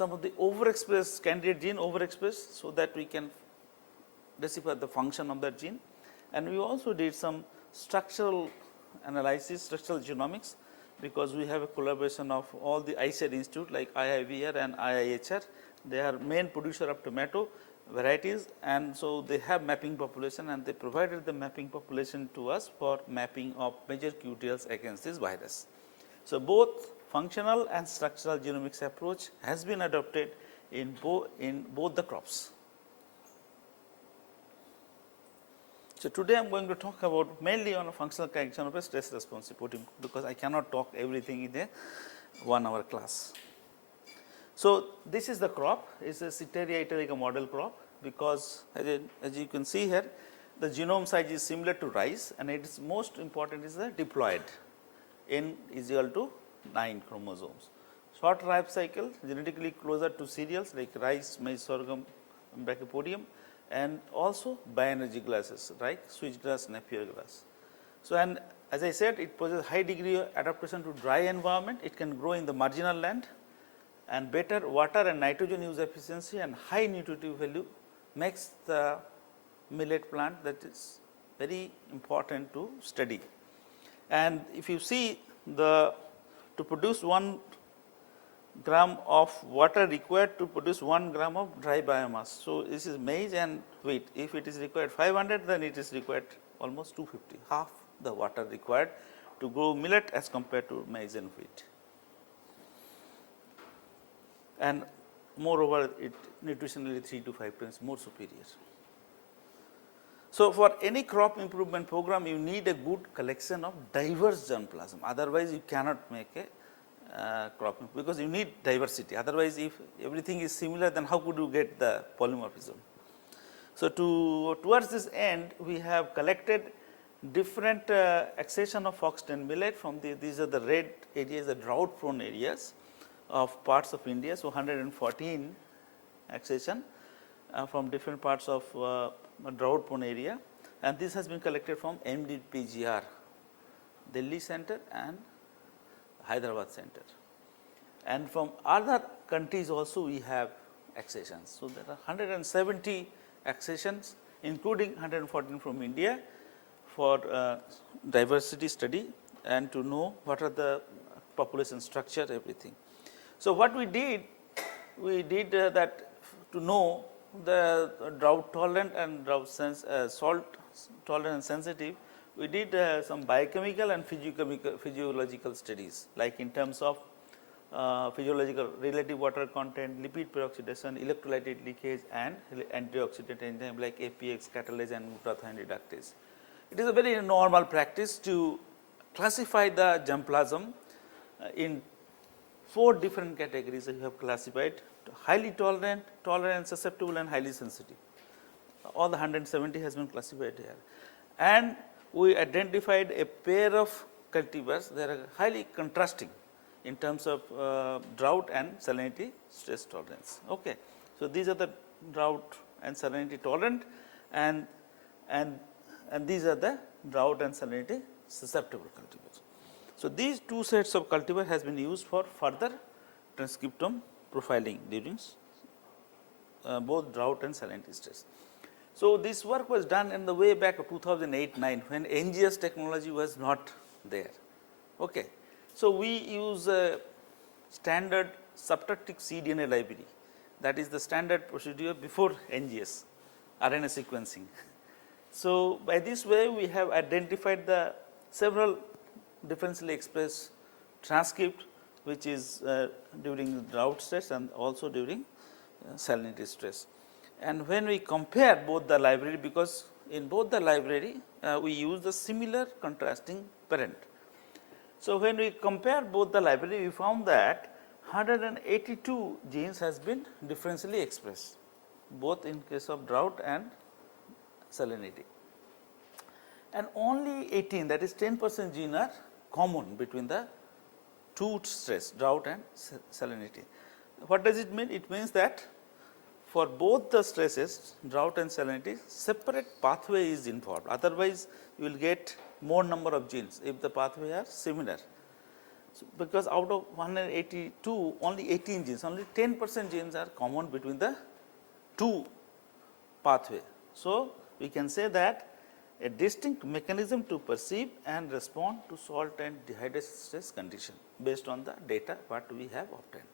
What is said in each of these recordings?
some of the overexpressed candidate gene overexpressed, so that we can decipher the function of that gene. And we also did some structural analysis, structural genomics, because we have a collaboration of all the ICAR institute like IIVR and IIHR. They are main producer of tomato varieties, and so they have mapping population, and they provided the mapping population to us for mapping of major QTLs against this virus. So, both functional and structural genomics approach has been adopted in both the crops. So, today I am going to talk about mainly on a functional correction of a stress response reporting, because I cannot talk everything in a 1 hour class. So, this is the crop, it is a Citeria italica model crop, because as you can see here, the genome size is similar to rice, and it is most important is the diploid. N is equal to 9 chromosomes. Short life cycle, genetically closer to cereals like rice, maize, sorghum, brachypodium, and also bioenergy grasses like switchgrass, Napier grass. So, and as I said, it possesses high degree of adaptation to dry environment. It can grow in the marginal land, and better water and nitrogen use efficiency and high nutritive value makes the millet plant that is very important to study. And if you see to produce 1 gram of water required to produce 1 gram of dry biomass. So, this is maize and wheat. If it is required 500, then it is required almost 250, half the water required to grow millet as compared to maize and wheat. And moreover, it nutritionally 3 to 5 times more superior. So, for any crop improvement program, you need a good collection of diverse germplasm, otherwise you cannot make a crop, because you need diversity. Otherwise, if everything is similar, then how could you get the polymorphism? So, towards this end, we have collected different accession of foxtail millet from these are the red areas, the drought prone areas of parts of India. So, 114 accession from different parts of drought prone area, and this has been collected from MDPGR, Delhi center and Hyderabad center, and from other countries also we have accessions. So, there are 170 accessions, including 114 from India, for diversity study and to know what are the population structure, everything. So, what we did that to know the drought tolerant and salt tolerant and sensitive, we did some biochemical and physiological studies, like in terms of physiological relative water content, lipid peroxidation, electrolyte leakage, and antioxidant enzyme like APX, catalase, and glutathione reductase. It is a very normal practice to classify the germplasm in 4 different categories. You have classified highly tolerant, susceptible, and highly sensitive. All the 170 has been classified here, and we identified a pair of cultivars. They are highly contrasting in terms of drought and salinity stress tolerance. Okay. So, these are the drought and salinity tolerant, and these are the drought and salinity susceptible cultivars. So, these 2 sets of cultivar has been used for further transcriptome profiling during both drought and salinity stress. So, this work was done in the way back of 2008-9 when NGS technology was not there. Okay. So, we use a standard subtractic cDNA library, that is the standard procedure before NGS RNA sequencing. So, by this way we have identified the several differentially expressed transcript which is during drought stress and also during salinity stress. And when we compare both the library, because in both the library we use the similar contrasting parent. So, when we compare both the library, we found that 182 genes has been differentially expressed both in case of drought and salinity, and only 18, that is 10% gene are common between the 2 stress, drought and salinity. What does it mean? It means that for both the stresses, drought and salinity, separate pathway is involved, otherwise you will get more number of genes if the pathway are similar. So, because out of 182 only 18 genes, only 10% genes are common between the two pathway. So, we can say that a distinct mechanism to perceive and respond to salt and dehydration stress condition based on the data what we have obtained.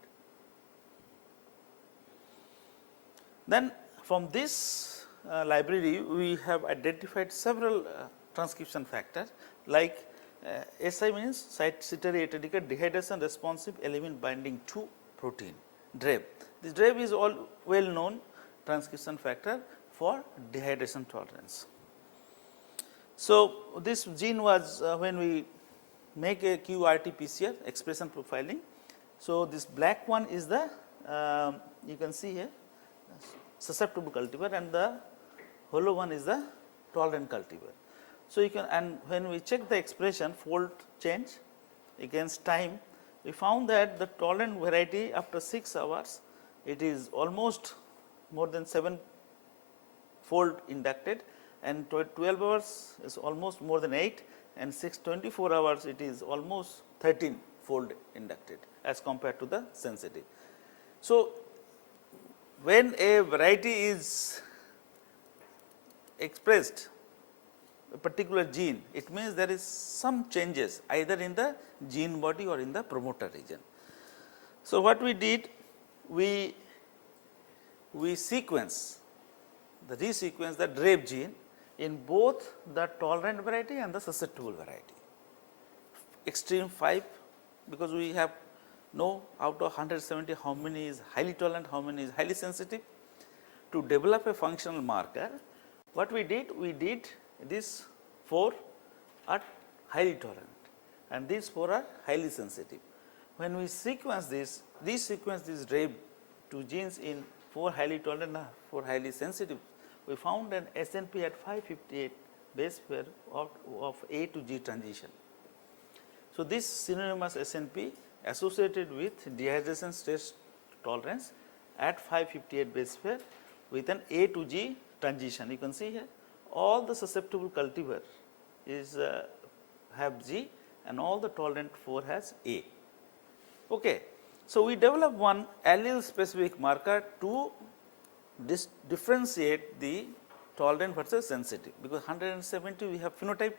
Then from this library we have identified several transcription factors like SI means site cytoreactive dehydration responsive element binding to protein DREB. This DREB is all well known transcription factor for dehydration tolerance. So, this gene was when we make a qRT-PCR expression profiling. So, this black one is the you can see here susceptible cultivar and the hollow one is the tolerant cultivar. So, you can, and when we check the expression fold change against time, we found that the tolerant variety after 6 hours it is almost more than 7-fold inducted, and 12 hours is almost more than 8, and 24 hours it is almost 13-fold inducted as compared to the sensitive. So, when a variety is expressed a particular gene, it means there is some changes either in the gene body or in the promoter region. So, what we did, we resequence the DREB gene in both the tolerant variety and the susceptible variety. Extreme 5, because we have know out of 170 how many is highly tolerant, how many is highly sensitive. To develop a functional marker, what we did these 4 are highly tolerant and these 4 are highly sensitive. When we sequence this, resequence these DREB 2 genes in 4 highly tolerant and 4 highly sensitive, we found an SNP at 558 base pair of A to G transition. So, this synonymous SNP associated with dehydration stress tolerance at 558 base pair with an A to G transition. You can see here all the susceptible cultivar is have G and all the tolerant 4 has A. Okay. So, we develop one allele specific marker to differentiate the tolerant versus sensitive, because 170 we have phenotype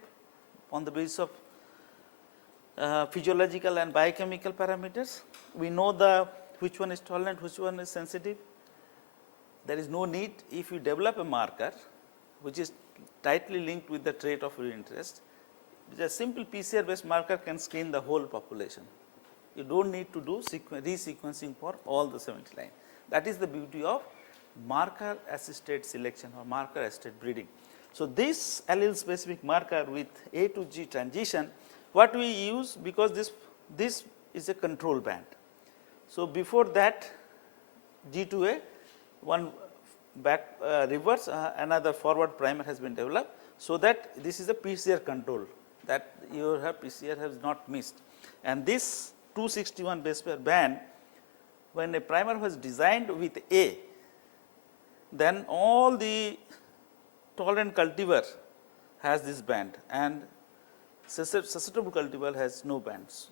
on the basis of physiological and biochemical parameters. We know the which one is tolerant, which one is sensitive. There is no need, if you develop a marker which is tightly linked with the trait of your interest, a simple PCR based marker can screen the whole population. You do not need to do resequencing for all the 79. That is the beauty of marker assisted selection or marker assisted breeding. So, this allele specific marker with A to G transition, what we use, because this is a control band. So, before that G to A, one back reverse another forward primer has been developed. So, that this is a PCR control that your PCR has not missed, and this 261 base pair band, when a primer was designed with A, then all the tolerant cultivar has this band and susceptible cultivar has no bands,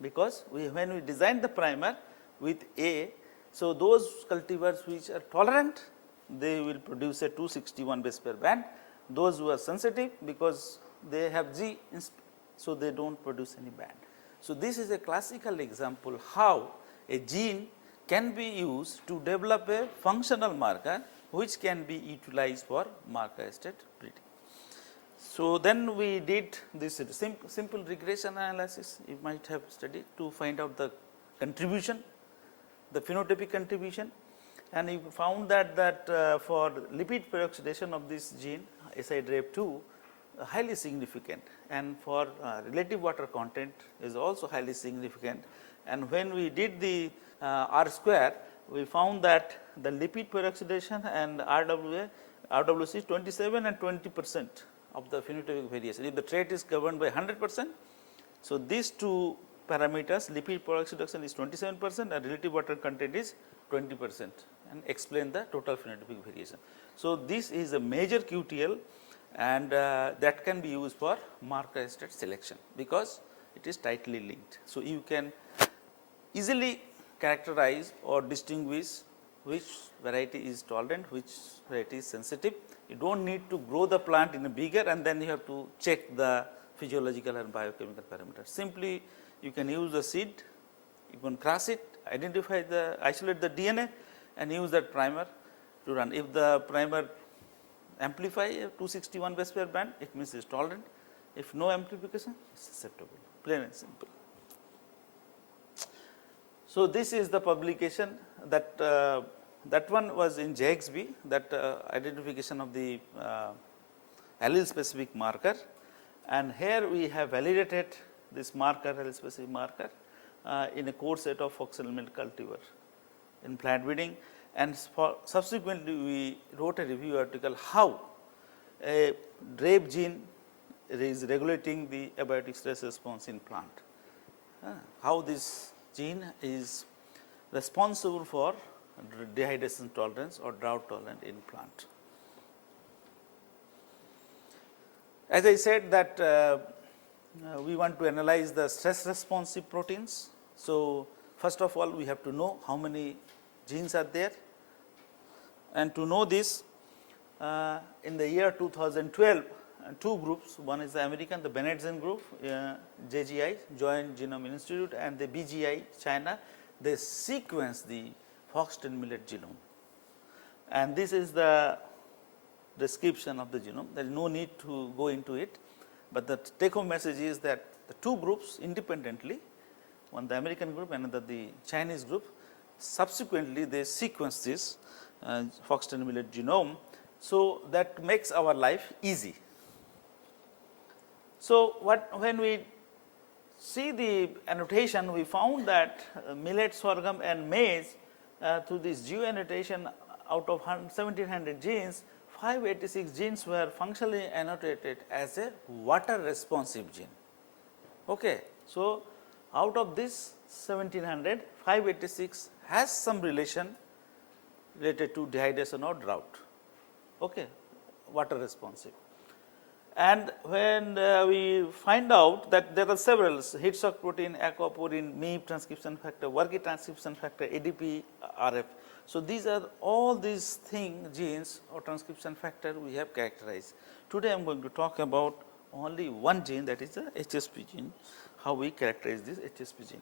because when we designed the primer with A, so those cultivars which are tolerant, they will produce a 261 base pair band. Those who are sensitive, because they have G, so they do not produce any band. So, this is a classical example how a gene can be used to develop a functional marker which can be utilized for marker assisted breeding. So, then we did this simple regression analysis you might have studied to find out the contribution, the phenotypic contribution, and you found that for lipid peroxidation of this gene SI-DREB2 highly significant, and for relative water content is also highly significant. And when we did the R square, we found that the lipid peroxidation and RWC 27 and 20% of the phenotypic variation. If the trait is governed by 100%, so these two parameters, lipid peroxidation is 27% and relative water content is 20%, and explain the total phenotypic variation. So, this is a major QTL, and that can be used for marker assisted selection, because it is tightly linked. So, you can easily characterize or distinguish which variety is tolerant, which variety is sensitive. You do not need to grow the plant in a bigger and then you have to check the physiological and biochemical parameters. Simply you can use the seed, you can cross it, identify the isolate the DNA and use that primer to run. If the primer amplify a 261 base pair band, it means it is tolerant. If no amplification, it is susceptible, plain and simple. So, this is the publication that that one was in JXB, that identification of the allele specific marker, and here we have validated this marker, allele specific marker in a core set of Foxtail millet cultivar in plant breeding, and subsequently we wrote a review article how a DRAPE gene is regulating the abiotic stress response in plant, how this gene is responsible for dehydration tolerance or drought tolerant in plant. As I said that we want to analyze the stress responsive proteins. So, first of all we have to know how many genes are there, and to know this in the year 2012 two groups, one is the American, the Bennett group, JGI, Joint Genome Institute, and the BGI, China, they sequence the Foxtail millet genome, and this is the description of the genome. There is no need to go into it, but the take home message is that the two groups independently, one the American group, another the Chinese group, subsequently they sequence this Foxtail millet genome. So, that makes our life easy. So, when we see the annotation, we found that millet, sorghum and maize through this geo annotation out of 1700 genes, 586 genes were functionally annotated as a water responsive gene. Okay. So, out of this 1700, 586 has some relation related to dehydration or drought, okay, water responsive. And when we find out that there are several heat shock protein, aquaporin, MEEP transcription factor, Werke transcription factor, ADP, RF. So, these are all these genes or transcription factor we have characterized. Today I am going to talk about only one gene, that is the HSP gene, how we characterize this HSP gene.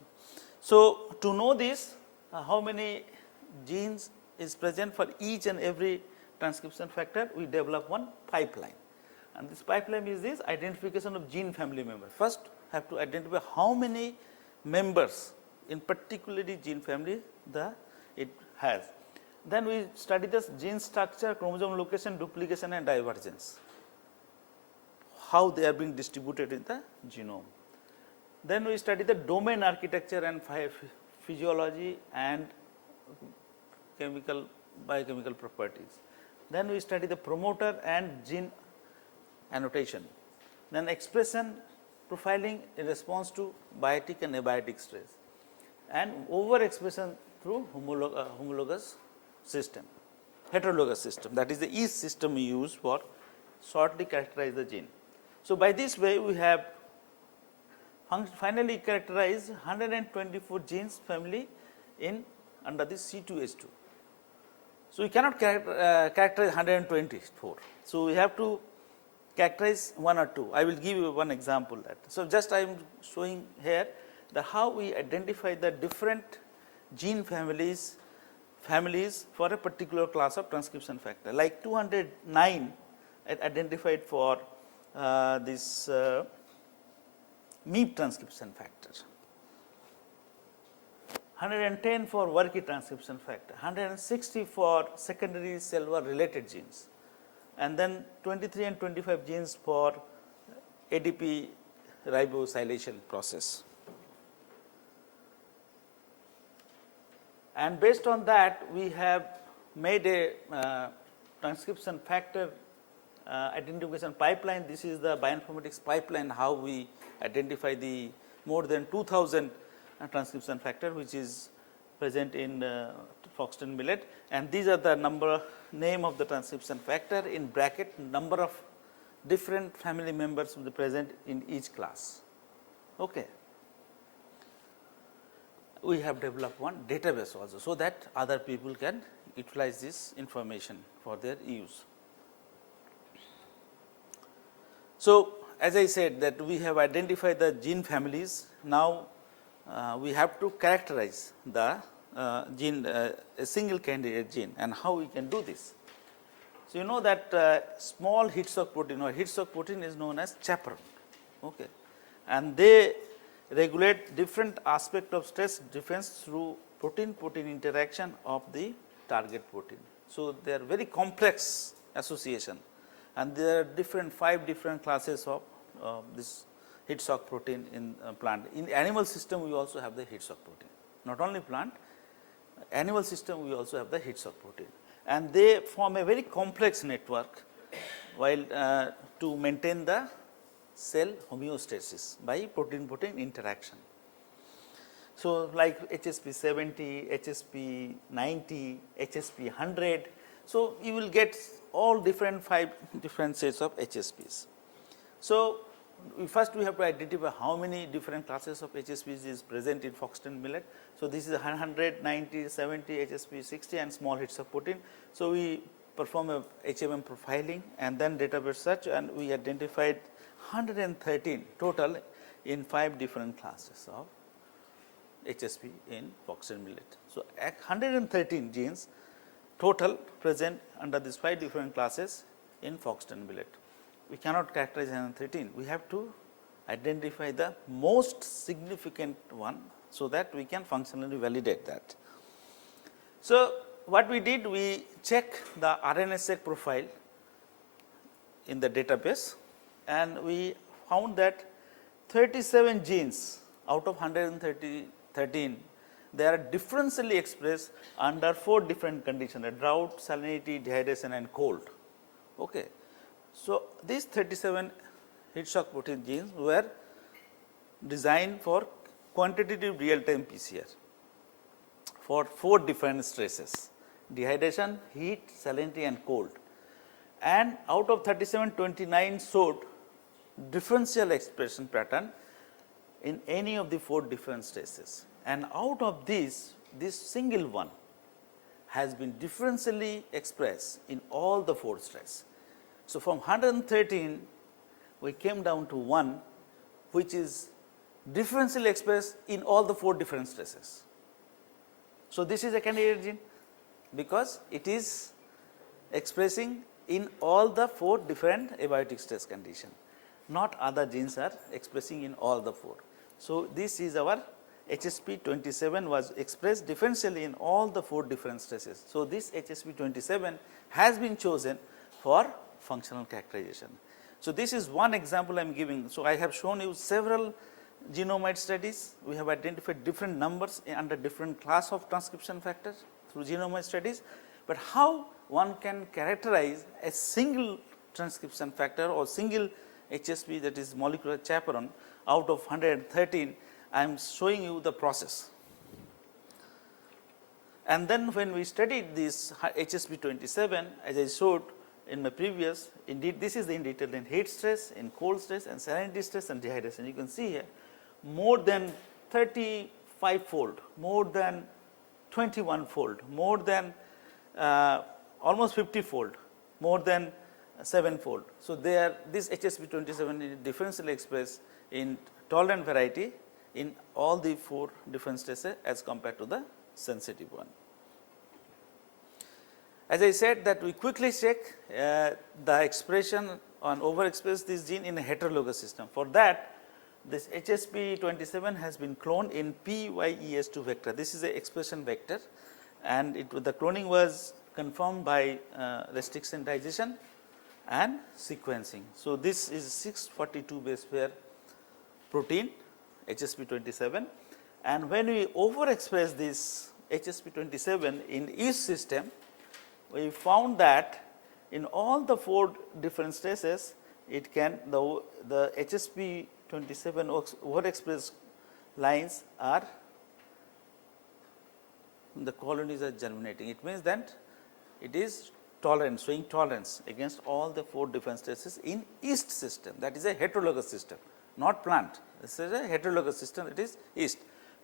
So, to know this, how many genes is present for each and every transcription factor, we develop one pipeline. And this pipeline is this identification of gene family members. First have to identify how many members in particularly gene family it has. Then we study the gene structure, chromosome location, duplication and divergence, how they are being distributed in the genome. Then we study the domain architecture and physiology and biochemical properties. Then we study the promoter and gene annotation, then expression profiling in response to biotic and abiotic stress, and overexpression through homologous system, heterologous system, that is the yeast system we use for shortly characterize the gene. So, by this way we have finally characterized 124 genes family in under this C2H2. So, we cannot characterize 124. So, we have to characterize one or two. I will give you one example that. So, just I am showing here the how we identify the different gene families for a particular class of transcription factor, like 209 identified for this MEEP transcription factor, 110 for Werke transcription factor, 160 for secondary cellular related genes, and then 23 and 25 genes for ADP ribosylation process. And based on that, we have made a transcription factor identification pipeline. This is the bioinformatics pipeline, how we identify the more than 2000 transcription factor which is present in Foxtail millet, and these are the name of the transcription factor in bracket, number of different family members will be present in each class. Okay. we have developed one database also, so that other people can utilize this information for their use. So, as I said that we have identified the gene families. Now, we have to characterize the gene, a single candidate gene, and how we can do this. So, you know that small hits of protein or hits of protein is known as chaperone, okay, and they regulate different aspect of stress defense through protein-protein interaction of the target protein. So, they are very complex association, and there are 5 different classes of this Hitchcock protein in plant. In animal system, we also have the Hitchcock protein. Not only plant, animal system we also have the Hitchcock protein, and they form a very complex network while to maintain the cell homeostasis by protein-protein interaction. So, like HSP 70, HSP 90, HSP 100. So, you will get all 5 different sets of HSPs. So, first we have to identify how many different classes of HSPs is present in Foxtail millet. So, this is 100, 90, 70, HSP 60 and small hits of protein. So, we perform a HMM profiling and then database search, and we identified 113 total in 5 different classes of HSP in Foxtail millet. So, 113 genes total present under these 5 different classes in Foxtail millet. We cannot characterize 113, we have to identify the most significant one, so that we can functionally validate that. So, what we did, we checked the RNA-seq profile in the database, and we found that 37 genes out of 113, they are differentially expressed under 4 different conditions: drought, salinity, dehydration and cold. Okay. So, these 37 Hitchcock protein genes were designed for quantitative real time PCR for 4 different stresses: dehydration, heat, salinity and cold. And out of 37, 29 showed differential expression pattern in any of the 4 different stresses. And out of this single one has been differentially expressed in all the 4 stresses. So, from 113 we came down to 1 which is differentially expressed in all the 4 different stresses. So, this is a candidate gene because it is expressing in all the 4 different abiotic stress condition, not other genes are expressing in all the 4. So, this is our HSP 27 was expressed differentially in all the 4 different stresses. So, this HSP 27 has been chosen for functional characterization. So, this is one example I am giving. So, I have shown you several genomite studies. We have identified different numbers under different class of transcription factors through genomite studies, but how one can characterize a single transcription factor or single HSP, that is molecular chaperone, out of 113, I am showing you the process. And then when we studied this HSP 27, as I showed in my previous, indeed this is the in detail in heat stress, in cold stress and salinity stress and dehydration. You can see here more than 35-fold, more than 21-fold, more than almost 50-fold, more than 7-fold. So, there this HSP 27 is differentially expressed in tolerant variety in all the 4 different stresses as compared to the sensitive one. As I said that we quickly check the expression on overexpress this gene in a heterologous system. For that, this HSP 27 has been cloned in PYES2 vector. This is an expression vector, and the cloning was confirmed by restriction digestion and sequencing. So, this is 642 base pair protein HSP 27, and when we overexpress this HSP 27 in yeast system, we found that in all the 4 different stresses, it can the HSP 27 overexpressed lines are, the colonies are germinating. It means that it is tolerant, showing tolerance against all the 4 different stresses in yeast system. That is a heterologous system, not plant. This is a heterologous system, it is yeast.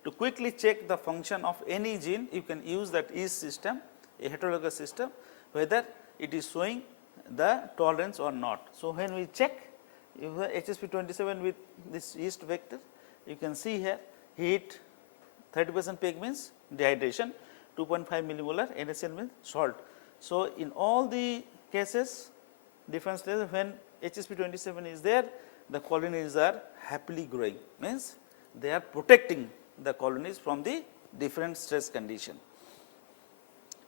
To quickly check the function of any gene, you can use that yeast system, a heterologous system, whether it is showing the tolerance or not. So, when we check HSP27 with this yeast vector, you can see here heat 30% peg means dehydration, 2.5 millimolar NaCl means salt. So, in all the cases different stages when HSP27 is there, the colonies are happily growing, means they are protecting the colonies from the different stress condition.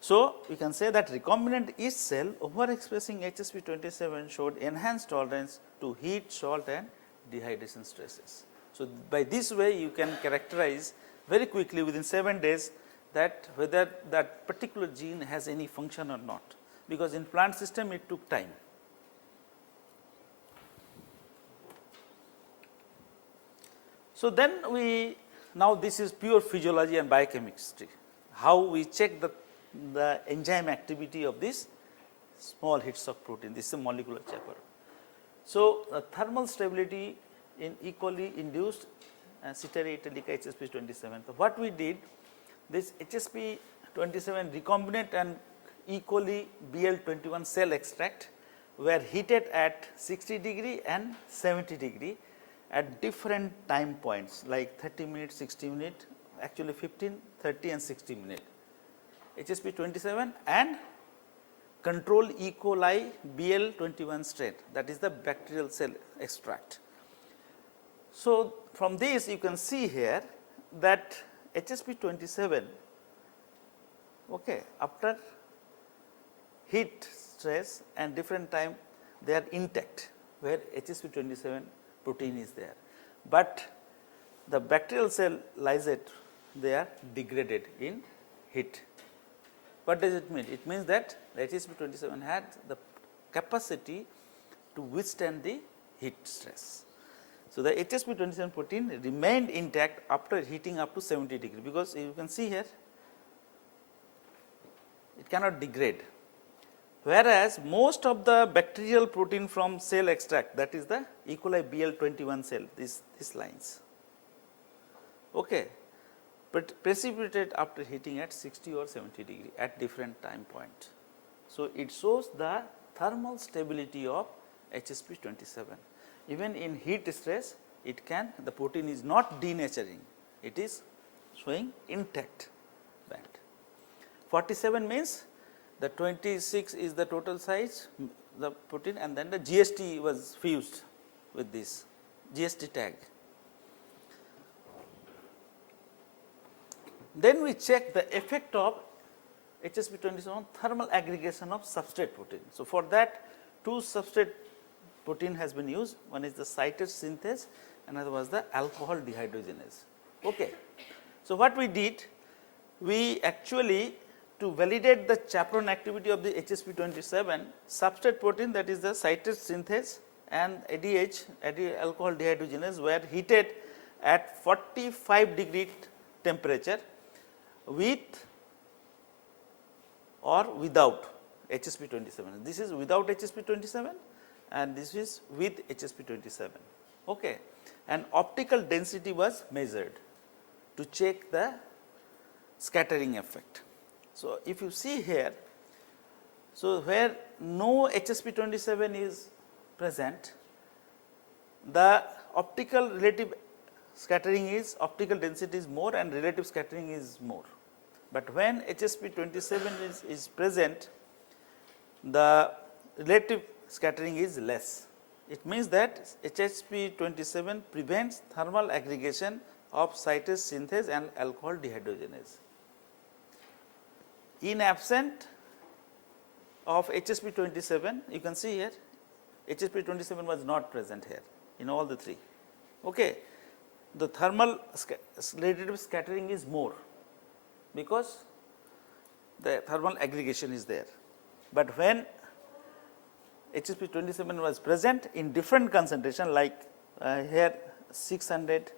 So, we can say that recombinant yeast cell overexpressing HSP27 showed enhanced tolerance to heat, salt and dehydration stresses. So, by this way you can characterize very quickly within 7 days that whether that particular gene has any function or not, because in plant system it took time. So, then now this is pure physiology and biochemistry, how we check the enzyme activity of this small hits of protein. This is a molecular chapter. So, thermal stability in E. coli induced Ceteria HSP27. So, what we did, this HSP27 recombinant and E. coli BL21 cell extract were heated at 60 degree and 70 degree at different time points like 30 minutes, 60 minutes, actually 15, 30 and 60 minutes. HSP27 and control E. coli BL21 strain, that is the bacterial cell extract. So, from this you can see here that HSP27 after heat stress and different time they are intact, where HSP27 protein is there, but the bacterial cell lysate they are degraded in heat. What does it mean? It means that the HSP27 had the capacity to withstand the heat stress. So, the HSP27 protein remained intact after heating up to 70 degree, because you can see here it cannot degrade, whereas most of the bacterial protein from cell extract, that is the E. coli BL21 cell, these lines, but precipitate after heating at 60 or 70 degree at different time point. So, it shows the thermal stability of HSP27. Even in heat stress, it can, the protein is not denaturing, it is showing intact band. 47 means the 26 is the total size, the protein, and then the GST was fused with this GST tag. Then we check the effect of HSP27 on thermal aggregation of substrate protein. So, for that two substrate protein has been used, one is the citrate synthase, another was the alcohol dehydrogenase. So, what we did, we actually, to validate the chaperone activity of the HSP27 substrate protein, that is the citrate synthase and ADH, alcohol dehydrogenase, were heated at 45 degree temperature with or without HSP27. This is without HSP27 and this is with HSP27. And optical density was measured to check the scattering effect. So, if you see here, so where no HSP27 is present, the optical relative scattering is, optical density is more and relative scattering is more. But when HSP27 is present, the relative scattering is less. It means that HSP27 prevents thermal aggregation of citrate synthase and alcohol dehydrogenase. In absent of HSP27, you can see here HSP27 was not present here in all the three. The thermal relative scattering is more because the thermal aggregation is there. But when HSP27 was present in different concentration, like here 600,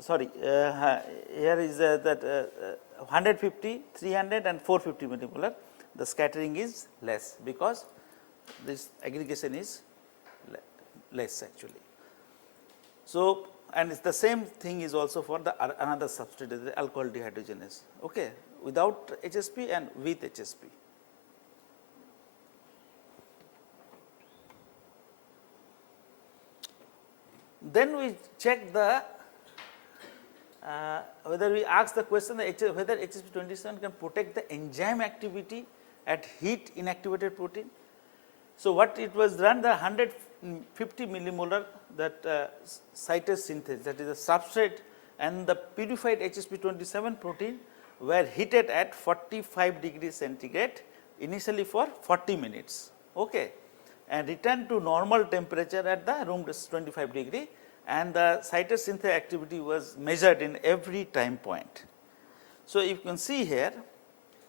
here is that 150, 300 and 450 millimolar, the scattering is less because this aggregation is less actually. So, and it's the same thing is also for the another substrate, the alcohol dehydrogenase, okay, without HSP and with HSP. Then we check the whether we ask the question whether HSP27 can protect the enzyme activity at heat inactivated protein. So, what it was done, the 150 millimolar that cytase synthesis, that is the substrate, and the purified HSP27 protein were heated at 45 degrees centigrade initially for 40 minutes, okay, and returned to normal temperature at the room 25 degree, and the cytase synthesis activity was measured in every time point. So, you can see here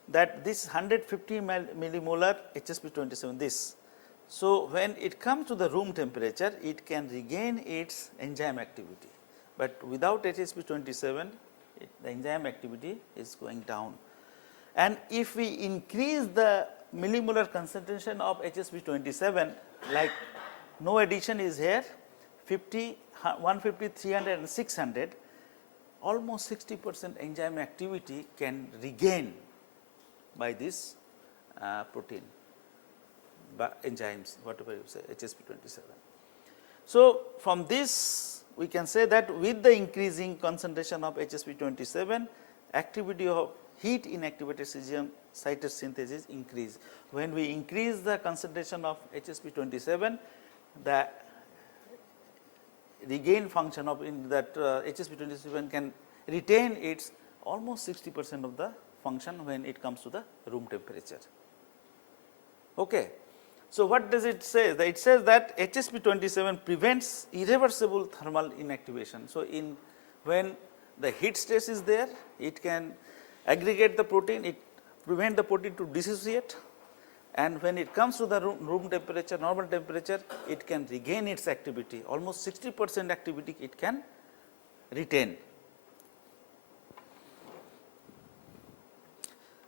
that this 150 millimolar HSP27 this. So, when it comes to the room temperature, it can regain its enzyme activity, but without HSP27 the enzyme activity is going down. And if we increase the millimolar concentration of HSP27, like no addition is here, 50, 150, 300 and 600, almost 60% enzyme activity can regain by this protein, by enzymes, whatever you say, HSP27. So, from this we can say that with the increasing concentration of HSP27, activity of heat inactivated cytase synthesis increase. When we increase the concentration of HSP27, the regain function of in that HSP27 can retain its almost 60% of the function when it comes to the room temperature. Okay. So, what does it say? It says that HSP27 prevents irreversible thermal inactivation. So, when the heat stress is there, it can aggregate the protein, it prevent the protein to dissociate, and when it comes to the room temperature, normal temperature, it can regain its activity, almost 60% activity it can retain.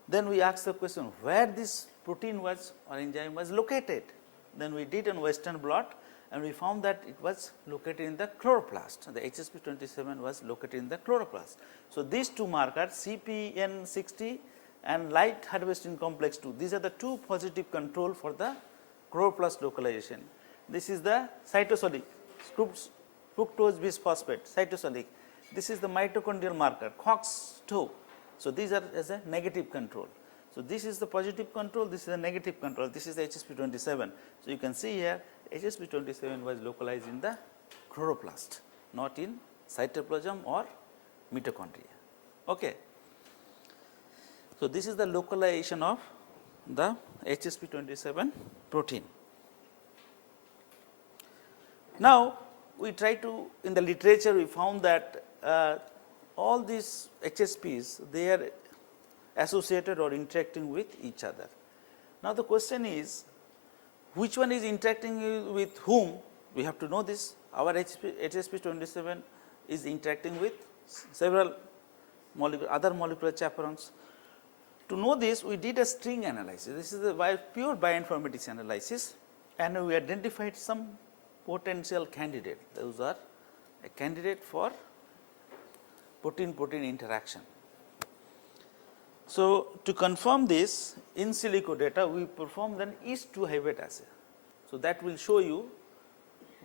Then we ask the question where this protein was or enzyme was located. Then we did a Western blot and we found that it was located in the chloroplast. The HSP27 was located in the chloroplast. So, these two markers CPN60 and light harvesting complex 2, these are the two positive control for the chloroplast localization. This is the cytosolic fructose bisphosphate cytosolic. This is the mitochondrial marker COX2. So, these are as a negative control. So, this is the positive control, this is the negative control, this is the HSP27. So, you can see here HSP27 was localized in the chloroplast, not in cytoplasm or mitochondria. Okay. So, this is the localization of the HSP27 protein. Now, we try to, in the literature we found that all these HSPs, they are associated or interacting with each other. Now, the question is which one is interacting with whom? We have to know this. Our HSP27 is interacting with several other molecular chaperones. To know this, we did a string analysis. This is a pure bioinformatics analysis, and we identified some potential candidate. Those are a candidate for protein-protein interaction. So, to confirm this in silico data, we performed an Is2 hybrid assay. So, that will show you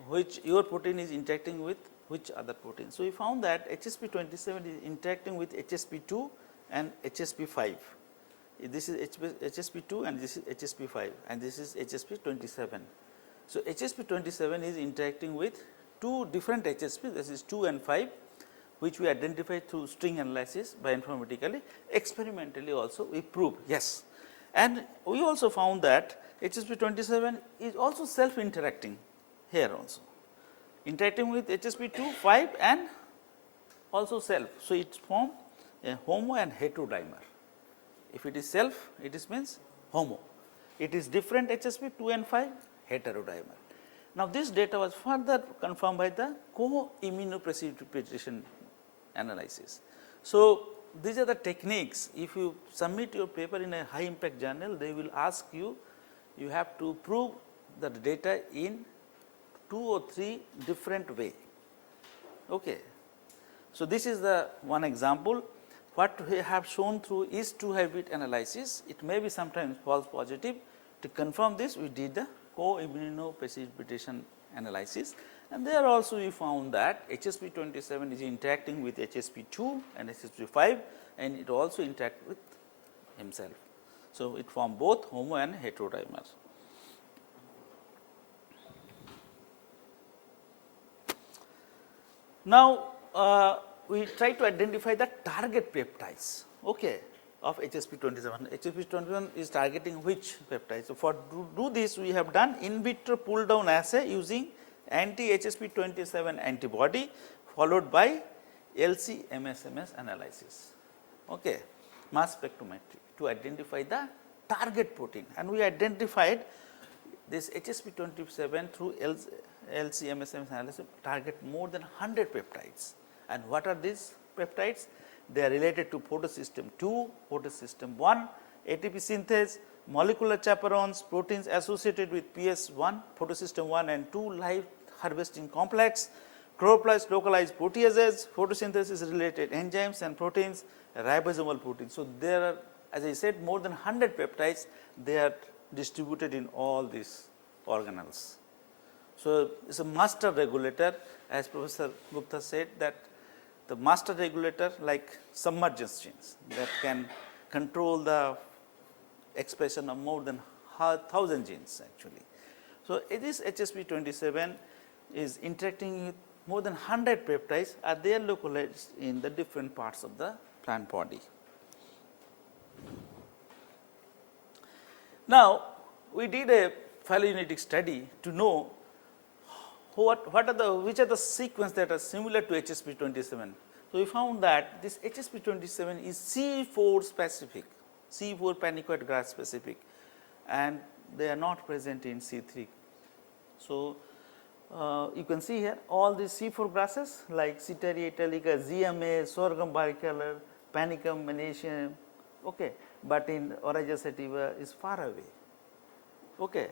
which your protein is interacting with which other protein. So, we found that HSP27 is interacting with HSP2 and HSP5. This is HSP2 and this is HSP5 and this is HSP27. So, HSP27 is interacting with two different HSPs, this is 2 and 5, which we identified through string analysis bioinformatically. Experimentally also we proved yes. And we also found that HSP27 is also self interacting here also, interacting with HSP2, 5 and also self. So, it forms a homo and heterodimer. If it is self, it is means homo. It is different HSP 2 and 5 heterodimer. Now, this data was further confirmed by the co-immunoprecipitation analysis. So, these are the techniques. If you submit your paper in a high impact journal, they will ask you, you have to prove the data in 2 or 3 different way. Okay. So, this is the one example. What we have shown through is 2 hybrid analysis, it may be sometimes false positive. To confirm this, we did the co-immunoprecipitation analysis, and there also we found that HSP27 is interacting with HSP2 and HSP5, and it also interact with himself. So, it formed both homo and heterodimers. Now, we try to identify the target peptides, okay, of HSP27. HSP27 is targeting which peptides? So, for to do this, we have done in vitro pull down assay using anti-HSP27 antibody followed by LC-MS/MS analysis, okay, mass spectrometry to identify the target protein, and we identified this HSP27 through LC-MS/MS analysis target more than 100 peptides. And what are these peptides? They are related to photosystem 2, photosystem 1, ATP synthase, molecular chaperones, proteins associated with PS1, photosystem 1 and 2, live harvesting complex, chloroplast localized proteases, photosynthesis related enzymes and proteins, ribosomal proteins. So, there are, as I said, more than 100 peptides, they are distributed in all these organelles. So, it is a master regulator, as Professor Gupta said, that the master regulator like submergence genes that can control the expression of more than 1000 genes actually. So, this HSP27 is interacting with more than 100 peptides, are they localized in the different parts of the plant body. Now, we did a phylogenetic study to know which are the sequence that are similar to HSP27. So, we found that this HSP27 is C4 specific, C4 panicoid grass specific, and they are not present in C3. So, you can see here all these C4 grasses like Citeria italica, ZMA, sorghum bicolor, panicum, Menaceum, okay, but in Oryza sativa is far away. Okay.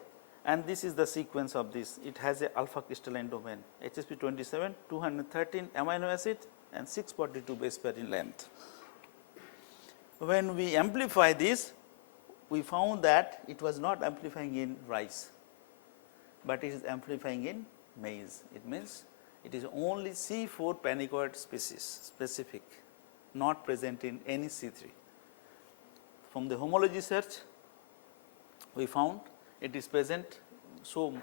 And this is the sequence of this, it has a alpha crystalline domain, HSP27, 213 amino acid and 642 base pair in length. When we amplify this, we found that it was not amplifying in rice, but it is amplifying in maize. It means it is only C4 panicoid species specific, not present in any C3. From the homology search, we found it is present, so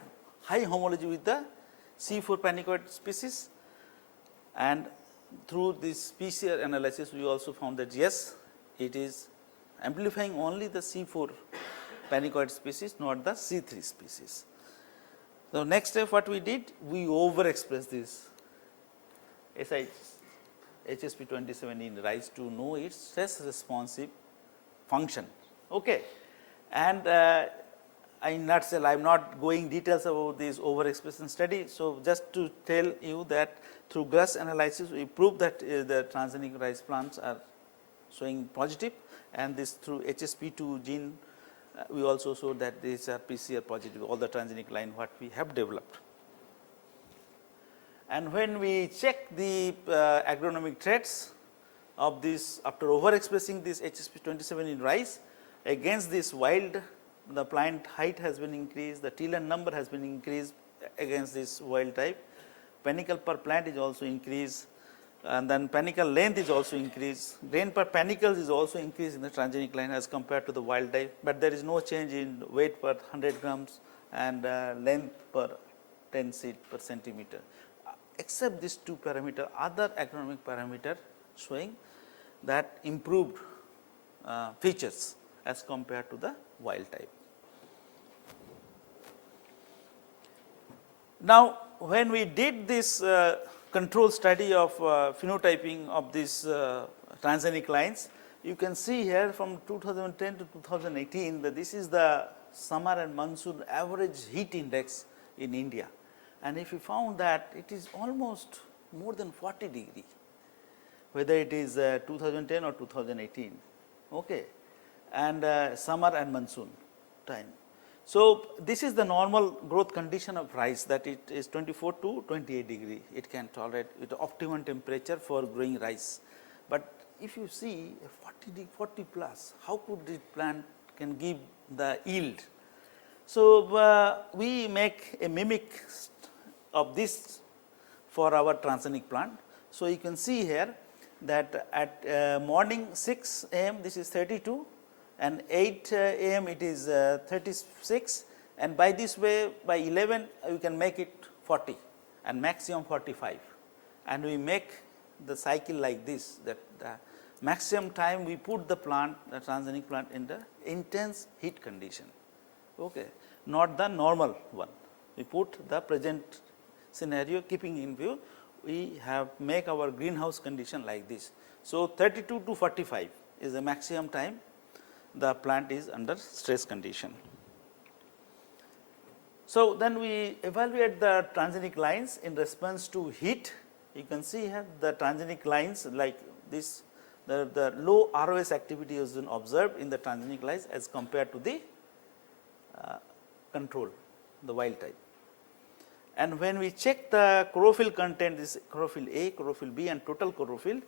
high homology with the C4 panicoid species, and through this PCR analysis we also found that yes, it is amplifying only the C4 panicoid species, not the C3 species. So, next step what we did, we overexpress this HSP27 in rice to know its stress responsive function. Okay. And in nutshell, I am not going details about this overexpression study. So, just to tell you that through GRUS analysis we proved that the transgenic rice plants are showing positive, and this through HSP2 gene we also showed that these are PCR positive, all the transgenic line what we have developed. And when we check the agronomic traits of this after overexpressing this HSP27 in rice against this wild, the plant height has been increased, the tiller number has been increased against this wild type, panicle per plant is also increased, and then panicle length is also increased, grain per panicles is also increased in the transgenic line as compared to the wild type, but there is no change in weight per 100 grams and length per 10 seed per centimeter, except these two parameter, other agronomic parameter showing that improved features as compared to the wild type. Now, when we did this control study of phenotyping of these transgenic lines, you can see here from 2010 to 2018 that this is the summer and monsoon average heat index in India, and if you found that it is almost more than 40 degree, whether it is 2010 or 2018, okay, and summer and monsoon time. So, this is the normal growth condition of rice, that it is 24 to 28 degree, it can tolerate with optimum temperature for growing rice. But if you see 40 plus, how could the plant can give the yield? So, we make a mimic of this for our transgenic plant. So, you can see here that at morning 6 am this is 32, and 8 am it is 36, and by this way by 11 we can make it 40 and maximum 45, and we make the cycle like this, that the maximum time we put the plant, the transgenic plant, in the intense heat condition, okay, not the normal one. We put the present scenario keeping in view, we have make our greenhouse condition like this. So, 32 to 45 is the maximum time the plant is under stress condition. So, then we evaluate the transgenic lines in response to heat. You can see here the transgenic lines like this, the low ROS activity is observed in the transgenic lines as compared to the control, the wild type. And when we check the chlorophyll content, this chlorophyll A, chlorophyll B and total chlorophyll,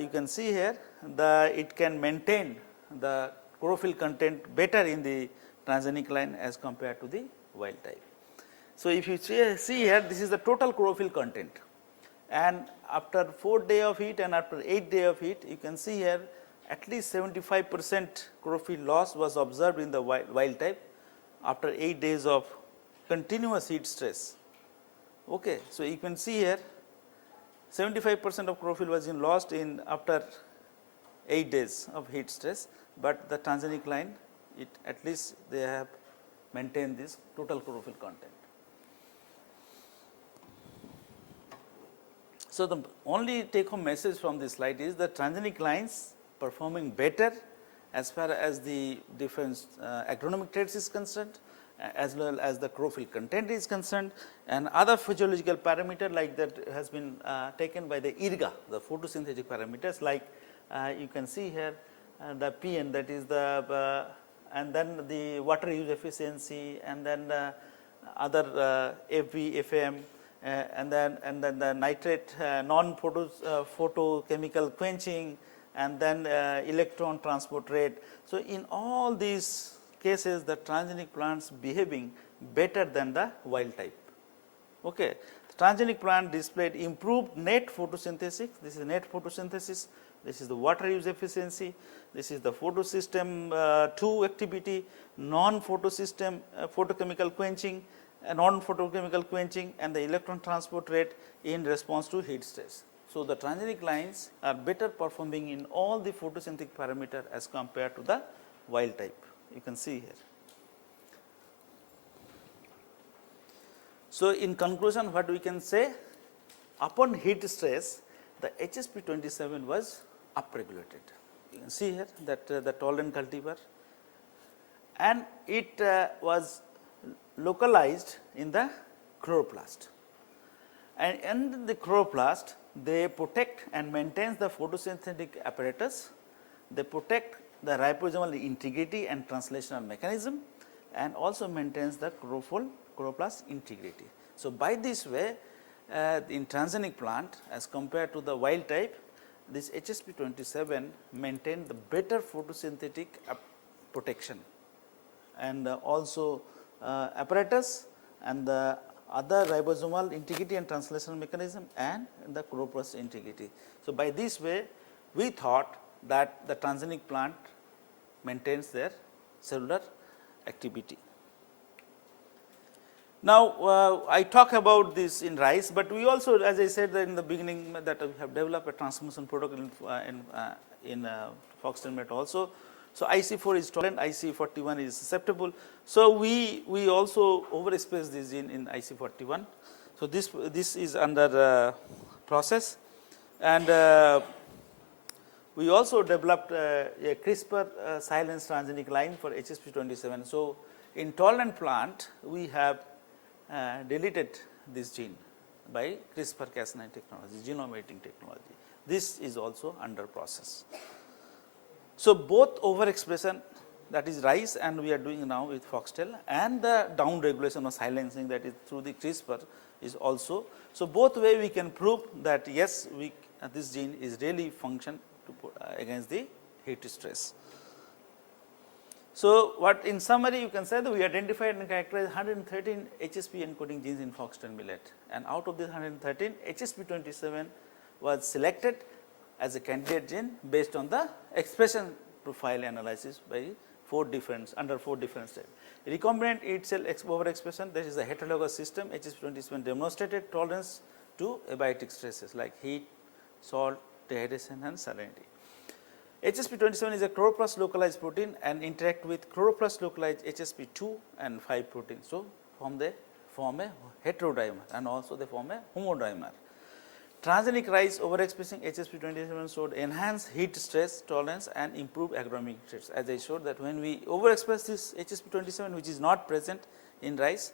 you can see here it can maintain the chlorophyll content better in the transgenic line as compared to the wild type. So, if you see here, this is the total chlorophyll content, and after 4 days of heat and after 8 days of heat, you can see here at least 75% chlorophyll loss was observed in the wild type after 8 days of continuous heat stress. Okay. So, you can see here 75% of chlorophyll was lost in after 8 days of heat stress, but the transgenic line, it at least they have maintained this total chlorophyll content. So, the only take home message from this slide is the transgenic lines performing better as far as the different agronomic traits is concerned, as well as the chlorophyll content is concerned, and other physiological parameter like that has been taken by the IRGA, the photosynthetic parameters, like you can see here the PN, that is the and then the water use efficiency, and then other FB, FM, and then the nitrate photochemical quenching, and then electron transport rate. So, in all these cases the transgenic plants behaving better than the wild type. Okay. The transgenic plant displayed improved net photosynthesis, this is net photosynthesis, this is the water use efficiency, this is the photosystem 2 activity, non-photosystem photochemical quenching, non-photochemical quenching, and the electron transport rate in response to heat stress. So, the transgenic lines are better performing in all the photosynthetic parameter as compared to the wild type, you can see here. So, in conclusion, what we can say, upon heat stress the HSP27 was upregulated. You can see here that the tolerant cultivar, and it was localized in the chloroplast, and in the chloroplast they protect and maintains the photosynthetic apparatus, they protect the ribosomal integrity and translational mechanism, and also maintains the chloroplast integrity. So, by this way in transgenic plant as compared to the wild type, this HSP27 maintain the better photosynthetic protection, and also apparatus, and the other ribosomal integrity and translational mechanism, and the chloroplast integrity. So, by this way we thought that the transgenic plant maintains their cellular activity. Now, I talk about this in rice, but we also, as I said in the beginning, that we have developed a transformation protocol in Foxtail Millet also. So, IC4 is tolerant, IC41 is susceptible. So, we also overexpress this gene in IC41. So, this is under process, and we also developed a CRISPR silence transgenic line for HSP27. So, in tolerant plant we have deleted this gene by CRISPR-Cas9 technology, genome editing technology. This is also under process. So, both overexpression that is rice, and we are doing now with Foxtail, and the down regulation or silencing, that is through the CRISPR is also. So, both way we can prove that yes, this gene is really function to against the heat stress. So, what in summary you can say that we identified and characterized 113 HSP encoding genes in Foxtail millet, and out of this 113, HSP27 was selected as a candidate gene based on the expression profile analysis by under 4 different steps. Recombinant eat cell overexpression, this is a heterologous system. HSP27 demonstrated tolerance to abiotic stresses like heat, salt, dehydration and salinity. HSP27 is a chloroplast localized protein and interact with chloroplast localized HSP2 and 5 proteins. So, they form a heterodimer and also they form a homodimer. Transgenic rice overexpressing HSP27 showed enhanced heat stress tolerance and improved agronomic traits. As I showed that when we overexpress this HSP27, which is not present in rice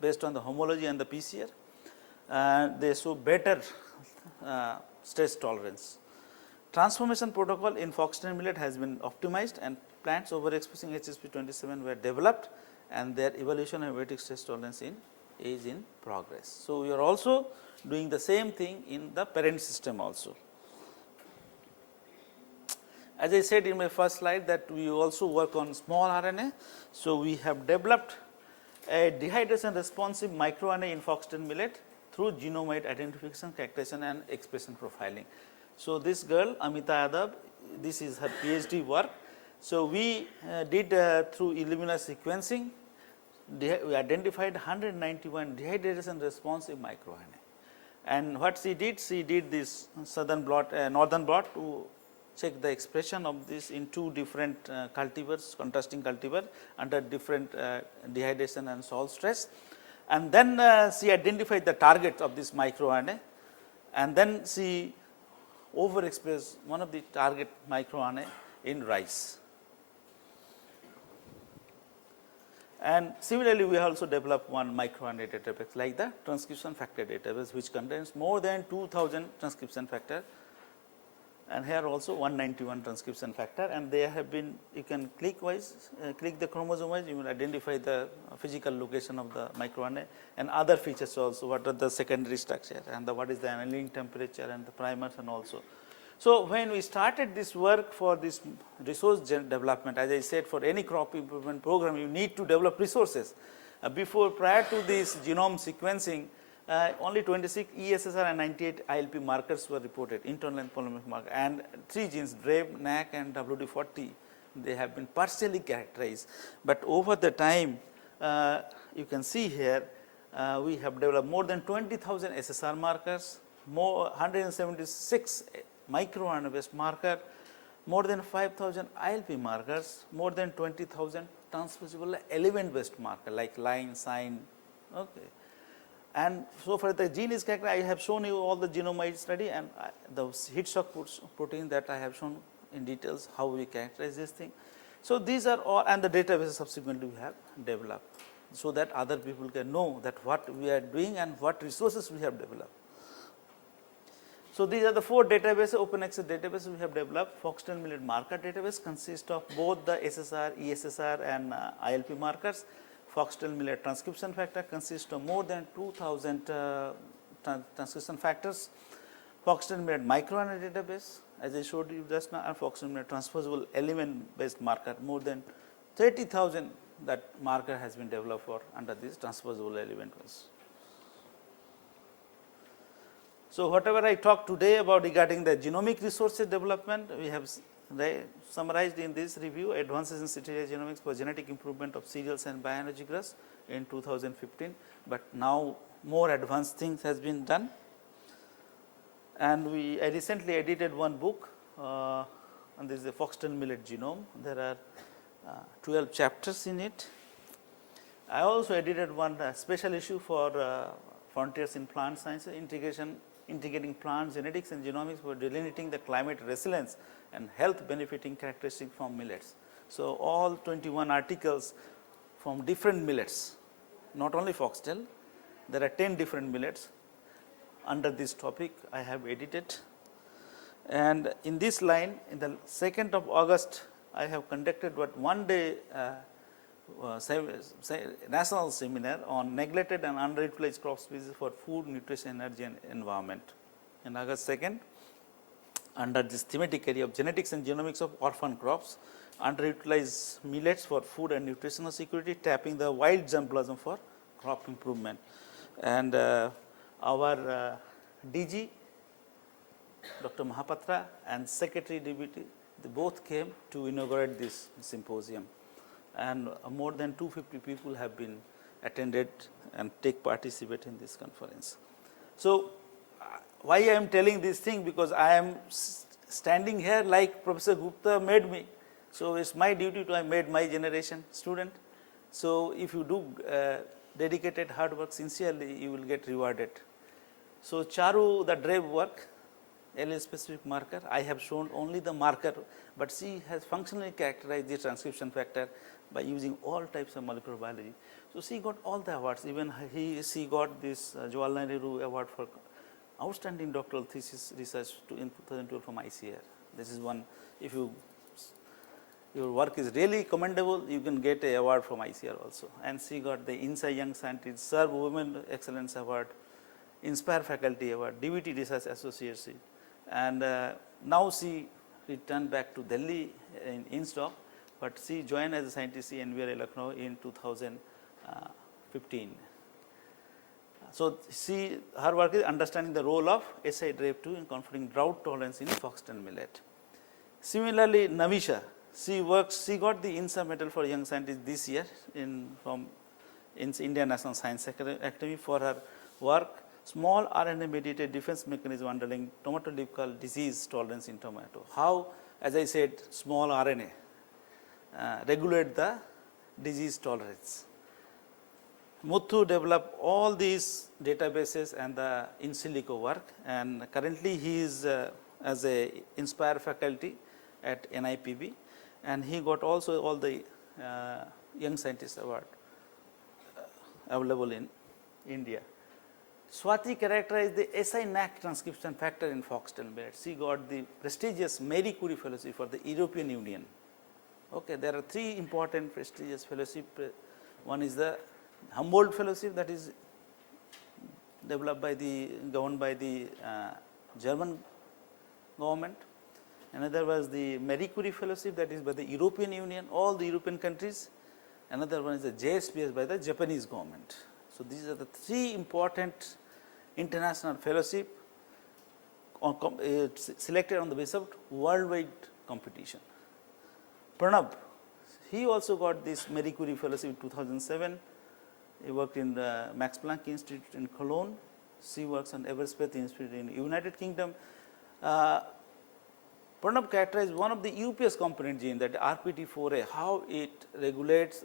based on the homology and the PCR, they show better stress tolerance. Transformation protocol in Foxtail millet has been optimized and plants overexpressing HSP27 were developed, and their evaluation of abiotic stress tolerance is in progress. So, we are also doing the same thing in the parent system also. As I said in my first slide that we also work on small RNA. So, we have developed a dehydration responsive microRNA in Foxtail millet through genome-wide identification, characterization and expression profiling. So, this girl Amita Yadav, this is her PhD work. So, we did through Illumina sequencing, we identified 191 dehydration responsive microRNA. And what she did this southern blot, northern blot to check the expression of this in 2 different cultivars, contrasting cultivar under different dehydration and salt stress. And then she identified the target of this microRNA, and then she overexpressed one of the target microRNA in rice. And similarly, we also developed one microRNA database like the transcription factor database, which contains more than 2000 transcription factor, and here also 191 transcription factor, and they have been, you can click the chromosome wise, you will identify the physical location of the microRNA and other features also, what are the secondary structure and what is the annealing temperature and the primers and also. So, when we started this work for this resource development, as I said, for any crop improvement program, you need to develop resources. Prior to this genome sequencing, only 26 ESSR and 98 ILP markers were reported, internal and polymorphic marker, and 3 genes, DREB, NAC and WD40, they have been partially characterized. But over the time, you can see here, we have developed more than 20,000 SSR markers, more 176 microRNA based marker, more than 5,000 ILP markers, more than 20,000 transposable element based marker like line, sign. Okay. And so, for the gene is characterized, I have shown you all the genome-wide study and the heat shock protein that I have shown in details how we characterize this thing. So, these are all, and the databases subsequently we have developed, so that other people can know that what we are doing and what resources we have developed. So, these are the 4 databases, open access databases we have developed. Foxtail millet marker database consists of both the SSR, ESSR and ILP markers. Foxtail millet transcription factor consists of more than 2000 transcription factors. Foxtail millet microRNA database, as I showed you just now, and Foxtail millet transposable element based marker, more than 30,000 that marker has been developed for under this transposable element base. So, whatever I talked today about regarding the genomic resources development, we have summarized in this review advances in citizen genomics for genetic improvement of cereals and bioenergy grass in 2015, but now more advanced things has been done. And I recently edited one book, and this is the Foxtail millet genome. There are 12 chapters in it. I also edited one special issue for Frontiers in Plant Science, integrating plant genetics and genomics for delineating the climate resilience and health benefiting characteristics from millets. So, all 21 articles from different millets, not only Foxtail, there are 10 different millets under this topic I have edited. And in this line, in the 2nd of August I have conducted what one day national seminar on neglected and underutilized crop species for food, nutrition, energy and environment. In August 2nd, under this thematic area of genetics and genomics of orphan crops, underutilized millets for food and nutritional security, tapping the wild germplasm for crop improvement. And our DG, Dr. Mahapatra and Secretary Deputy, they both came to inaugurate this symposium. And more than 250 people have been attended and participate in this conference. So, why I am telling this thing? Because I am standing here like Professor Gupta made me. So, it is my duty to I made my generation student. So, if you do dedicated hard work sincerely, you will get rewarded. So, Charu, the DRAVE work, allele specific marker, I have shown only the marker, but she has functionally characterized the transcription factor by using all types of molecular biology. So, she got all the awards, even she got this Jawaharlal Nehru award for outstanding doctoral thesis research in 2012 from ICAR. This is one, if your work is really commendable, you can get an award from ICAR also. And she got the INSA Young Scientist, Serve Women Excellence Award, Inspire Faculty Award, DVT Research Association. And now she returned back to Delhi in INSTOC, but she joined as a scientist in NVRA Lucknow in 2015. So, her work is understanding the role of SI-DRAVE2 in conferring drought tolerance in foxtail millet. Similarly, Navisha, she got the INSA medal for young scientist this year from Indian National Science Academy for her work, small RNA mediated defense mechanism underlying tomato leaf curl disease tolerance in tomato. How, as I said, small RNA regulate the disease tolerance. Muthu developed all these databases and the in silico work, and currently he is as a Inspire faculty at NIPB, and he got also all the Young Scientist Award available in India. Swati characterized the SI-NAC transcription factor in foxtail millet. She got the prestigious Marie Curie Fellowship for the European Union. Okay, there are three important prestigious fellowships. One is the Humboldt Fellowship, that is governed by the German government. Another was the Marie Curie Fellowship, that is by the European Union, all the European countries. Another one is the JSPS by the Japanese government. So, these are the three important international fellowship selected on the basis of worldwide competition. Pranab, he also got this Marie Curie Fellowship in 2007. He worked in the Max Planck Institute in Cologne. She works on Everspace Institute in United Kingdom. Pranab characterized one of the UPS component gene, that RPT4A, how it regulates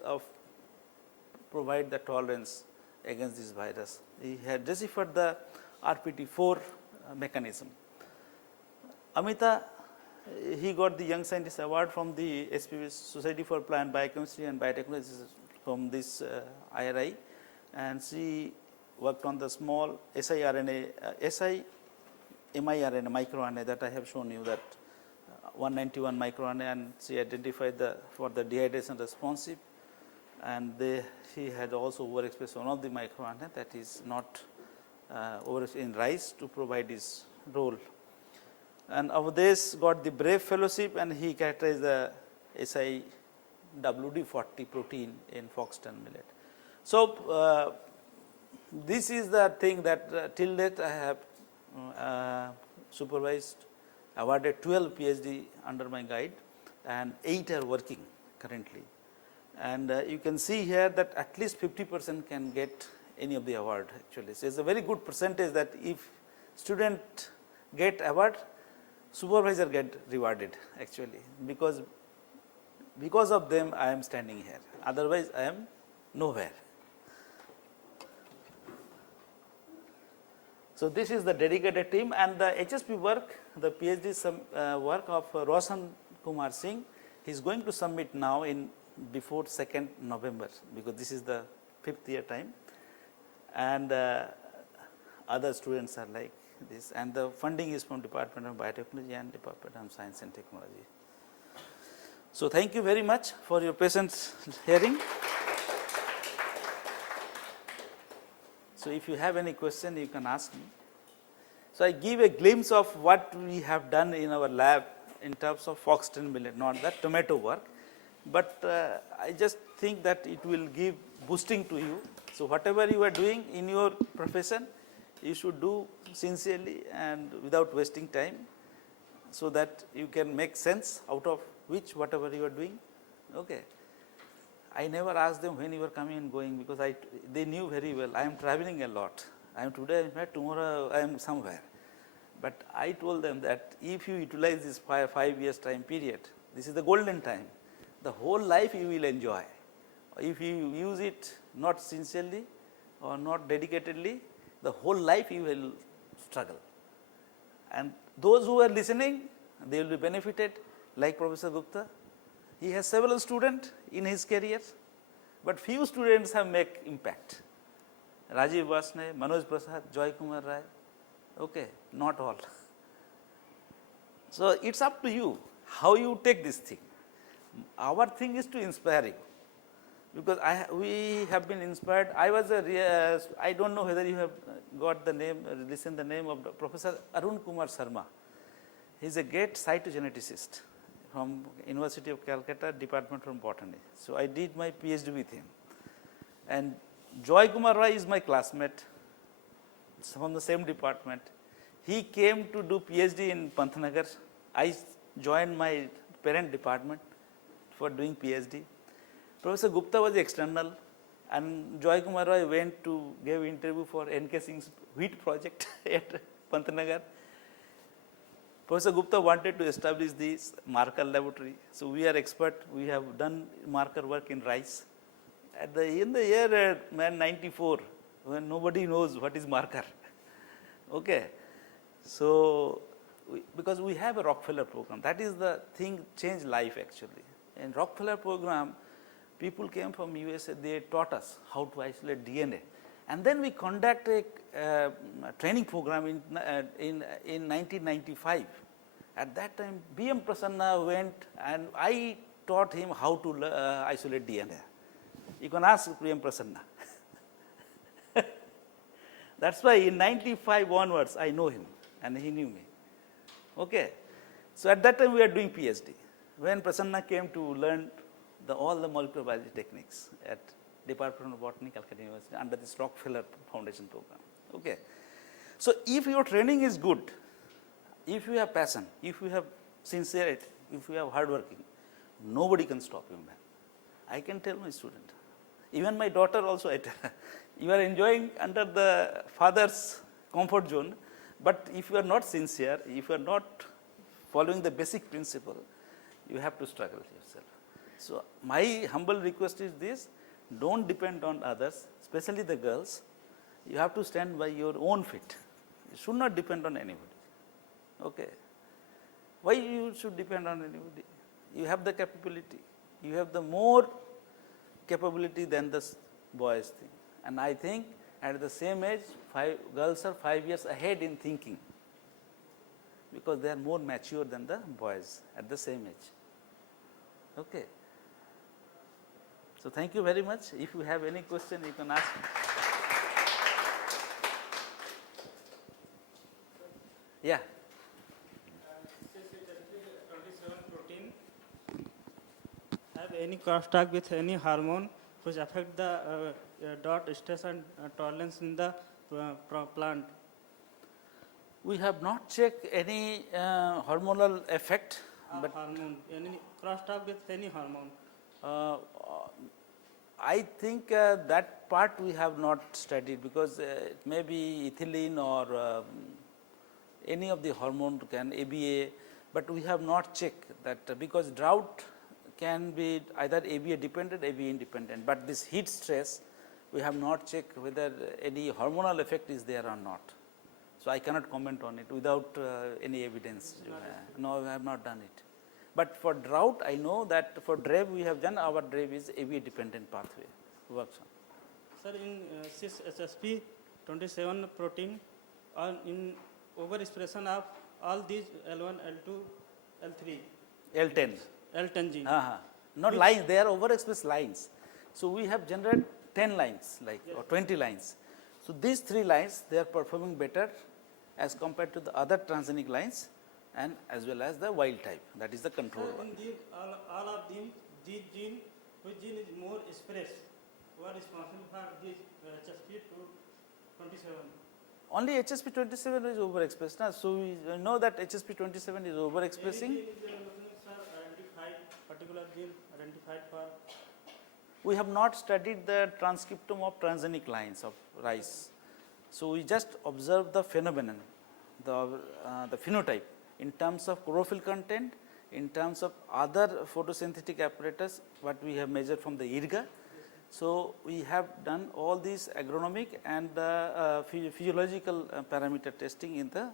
provide the tolerance against this virus. He had deciphered the RPT4 mechanism. Amita, he got the Young Scientist Award from the SPB Society for Plant Biochemistry and Biotechnology from this IRI, and she worked on the small siRNA, miRNA, microRNA that I have shown you, that 191 microRNA, and she identified for the dehydration responsive, and he had also overexpressed one of the microRNA that is not in rice to provide his role. And Avades got the Brave Fellowship, and he characterized the SIWD40 protein in foxtail millet. So, this is the thing that till date I have supervised, awarded 12 PhD under my guide, and 8 are working currently. And you can see here that at least 50% can get any of the award actually. So, it is a very good percentage that if student get award, supervisor get rewarded actually, because of them I am standing here, otherwise I am nowhere. So, this is the dedicated team, and the HSP work, the PhD work of Roshan Kumar Singh, he is going to submit now before 2nd November, because this is the 5th year time, and other students are like this, and the funding is from Department of Biotechnology and Department of Science and Technology. So, thank you very much for your patience hearing. So, if you have any question, you can ask me. So, I give a glimpse of what we have done in our lab in terms of foxtail millet, not the tomato work, but I just think that it will give boosting to you. So, whatever you are doing in your profession, you should do sincerely and without wasting time, so that you can make sense out of which whatever you are doing. Okay. I never asked them when you are coming and going, because they knew very well I am traveling a lot. I am today, in fact tomorrow I am somewhere. But I told them that if you utilize this 5 years time period, this is the golden time. The whole life you will enjoy. If you use it not sincerely or not dedicatedly, the whole life you will struggle. And those who are listening, they will be benefited, like Professor Gupta. He has several students in his career, but few students have made impact. Rajiv Vasne, Manoj Prasad, Joy Kumar Rai, okay, not all. So, it is up to you how you take this thing. Our thing is to inspire you, because we have been inspired. I was I don't know whether you have got the name, listened the name of Professor Arun Kumar Sharma. He is a great cytogeneticist from University of Calcutta, Department from Botany. So, I did my PhD with him, and Joy Kumar Rai is my classmate from the same department. He came to do PhD in Pantnagar. I joined my parent department for doing PhD. Professor Gupta was external, and Joy Kumar Rai went to give interview for NK Singh's wheat project at Pantnagar. Professor Gupta wanted to establish this marker laboratory. So, we are expert. We have done marker work in rice. In the year 94, when nobody knows what is marker. Okay. So, because we have a Rockefeller program, that is the thing changed life actually. In Rockefeller program, people came from USA, they taught us how to isolate DNA. And then we conduct a training program in 1995. At that time, B.M. Prasanna went, and I taught him how to isolate DNA. You can ask B.M. Prasanna. That is why in 95 onwards, I know him and he knew me. Okay. So, at that time we are doing PhD. When Prasanna came to learn all the molecular biology techniques at Department of Botany, Calcutta University, under this Rockefeller Foundation program. Okay. So, if your training is good, if you have passion, if you have sincerity, if you have hard working, nobody can stop you, man. I can tell my student. Even my daughter also, I tell her, you are enjoying under the father's comfort zone, but if you are not sincere, if you are not following the basic principle, you have to struggle yourself. So, my humble request is this: don't depend on others, especially the girls. You have to stand by your own feet. You should not depend on anybody. Okay. Why you should depend on anybody? You have the capability. You have the more capability than the boys think. And I think at the same age, girls are 5 years ahead in thinking, because they are more mature than the boys at the same age. Okay. So, thank you very much. If you have any question, you can ask me. Yeah. Have any crosstalk with any hormone which affect the dot stress and tolerance in the plant? We have not checked any hormonal effect, but hormone, any crosstalk with any hormone? I think that part we have not studied, because it may be ethylene or any of the hormone can ABA, but we have not checked that, because drought can be either ABA dependent, ABA independent, but this heat stress we have not checked whether any hormonal effect is there or not. So, I cannot comment on it without any evidence. No, I have not done it. But for drought, I know that for DREV we have done, our DREV is ABA dependent pathway works on. Sir, in cis SSP 27 protein, in overexpression of all these L1, L2, L3. L10. L10 gene. Not lines, they are overexpressed lines. So we have generated 10 lines like or 20 lines. So these 3 lines they are performing better as compared to the other transgenic lines and as well as the wild type, that is the control Sir, one. in these, all of them, these gene, which gene is more expressed? Who are responsible for this HSP27? Only HSP27 is overexpressed. Na? So we know that HSP27 is overexpressing. Any gene is identified, particular gene identified for? We have not studied the transcriptome of transgenic lines of rice. So we just observe the phenomenon, the phenotype in terms of chlorophyll content, in terms of other photosynthetic apparatus what we have measured from the IRGA. So we have done all these agronomic and physiological parameter testing in the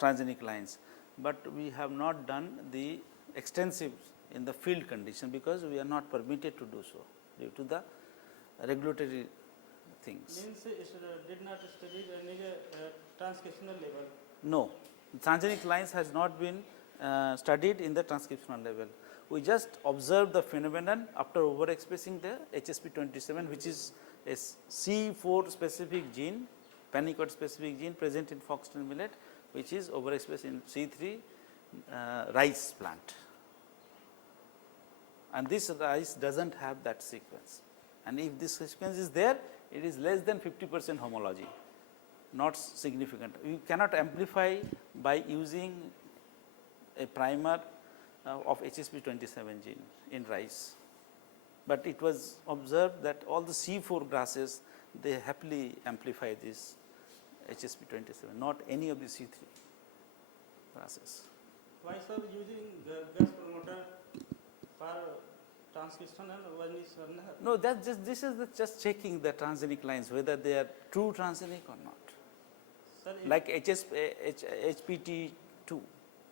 transgenic lines, but we have not done the extensive in the field condition because we are not permitted to do so due to the regulatory things. Means it did not study any transcriptional level. No, transgenic lines has not been studied in the transcriptional level. We just observe the phenomenon after overexpressing the HSP27, which is a C4 specific gene, panicot specific gene present in foxtail millet, which is overexpressed in C3 rice plant. And this rice does not have that sequence. And if this sequence is there, it is less than 50% homology, not significant. You cannot amplify by using a primer of HSP27 gene in rice. But it was observed that all the C4 grasses, they happily amplify this HSP27, not any of the C3 grasses. Why sir using gas promoter for transcription and one is NAHEP? No, that's just, this is just checking the transgenic lines, whether they are true transgenic or not. Sir, Like HPT2.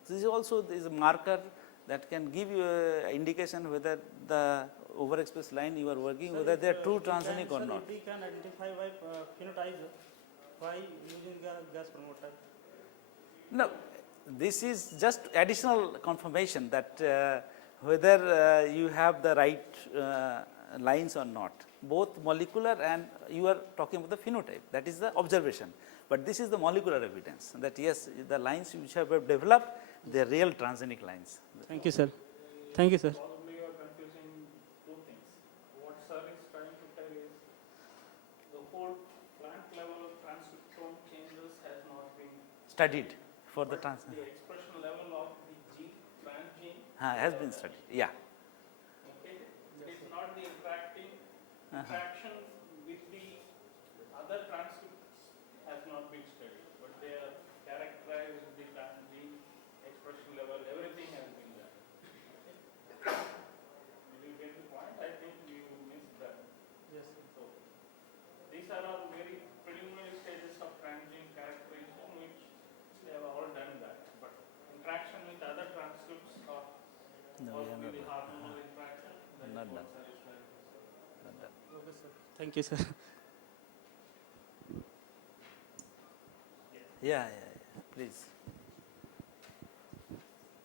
This is also is a marker that can give you an indication whether the overexpressed line you are working, whether they are true transgenic or not. We can identify by phenotype by using gas promoter. No, this is just additional confirmation that whether you have the right lines or not, both molecular and you are talking about the phenotype, that is the observation. But this is the molecular evidence that yes, the lines which have developed, they are real transgenic lines. Thank you, sir. Thank you, sir. Probably you are confusing two things. What sir is trying to tell is the whole plant level transcriptome changes has not been Studied for the but trans. the expression level of the gene, plant gene Has been studied, yeah. okay, it's not the interaction with the other transcripts has not been studied, but they are characterized the plant gene expression level, everything has been done. Okay. Did you get the point? I think you missed that. Yes, sir. So these are all very preliminary stages of transgene characterization, which they have all done that. But interaction with other transcripts or No, we are possibly the not, hormonal interaction, that not is what done. sir is trying to say. not done. Okay, sir. Thank you, sir. Yeah, please.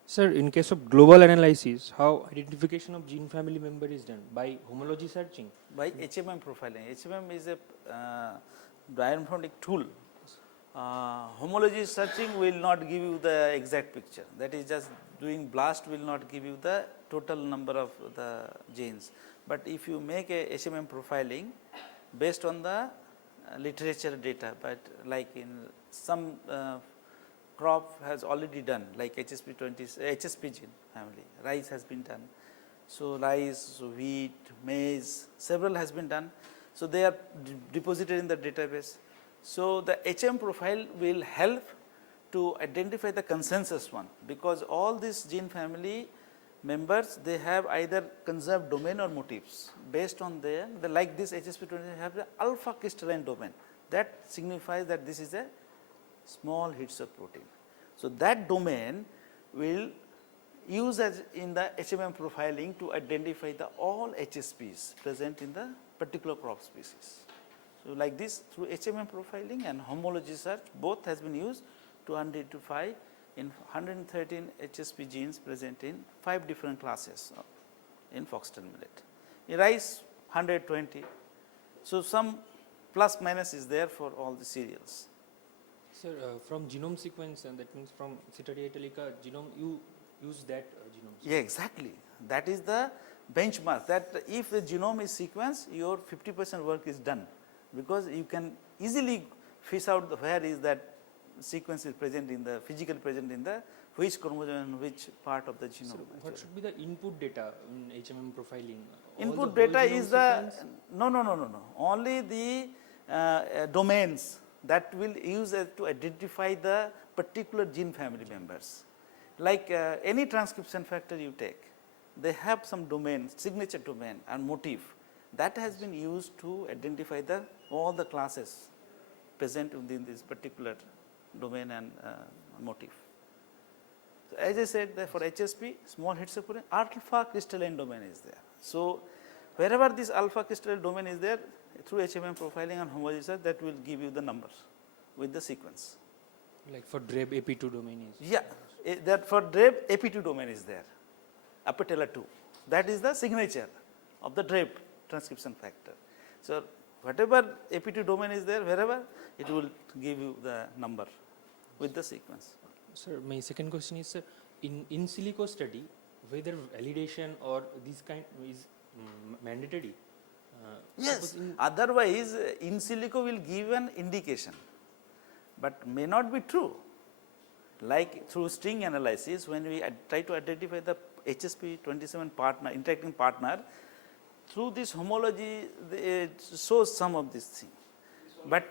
Sir, in case of global analysis, how identification of gene family member is done? By homology searching? By HMM profiling. HMM is a bioinformatic tool. Homology searching will not give you the exact picture. That is just doing blast will not give you the total number of the genes. But if you make a HMM profiling based on the literature data, but like in some crop has already done, like HSP gene family, rice has been done. So rice, wheat, maize, several has been done. So they are deposited in the database. So the HM profile will help to identify the consensus one, because all these gene family members, they have either conserved domain or motifs. Based on their, like this HSP20 have the alpha crystalline domain. That signifies that this is a small hits of protein. So that domain will use as in the HMM profiling to identify the all HSPs present in the particular crop species. So like this, through HMM profiling and homology search, both has been used to identify in 113 HSP genes present in 5 different classes in foxtail millet. In rice 120. So, some plus minus is there for all the cereals. Sir, from genome sequence, and that means from Citaria italica genome, you use that genome sequence. Yeah, exactly. That is the benchmark, that if the genome is sequenced, your 50% work is done, because you can easily fish out where is that sequence is present in the physically present in the which chromosome and which part of the genome. So, what should be the input data in HMM profiling? Input the whole data genome is the sequence? no, only the domains that will use to identify the particular gene family members. Like any transcription factor you take, they have some domain, signature domain and motif that has been used to identify the all the classes present within this particular domain and motif. So, as I said that for HSP, small hits of alpha crystalline domain is there. So, wherever this alpha crystalline domain is there, through HMM profiling and homology, that will give you the numbers with the sequence. Like for DREB AP2 domain is? Yeah, that for DREB AP2 domain is there, apatella 2. That is the signature of the DREB transcription factor. So, whatever AP2 domain is there, wherever it will give you the number with the sequence. Sir, my second question is, sir, in silico study, whether validation or this kind is mandatory? Yes, otherwise in silico will give an indication, but may not be true. Like through string analysis, when we try to identify the HSP27 partner, interacting partner, through this homology it shows some of this thing, but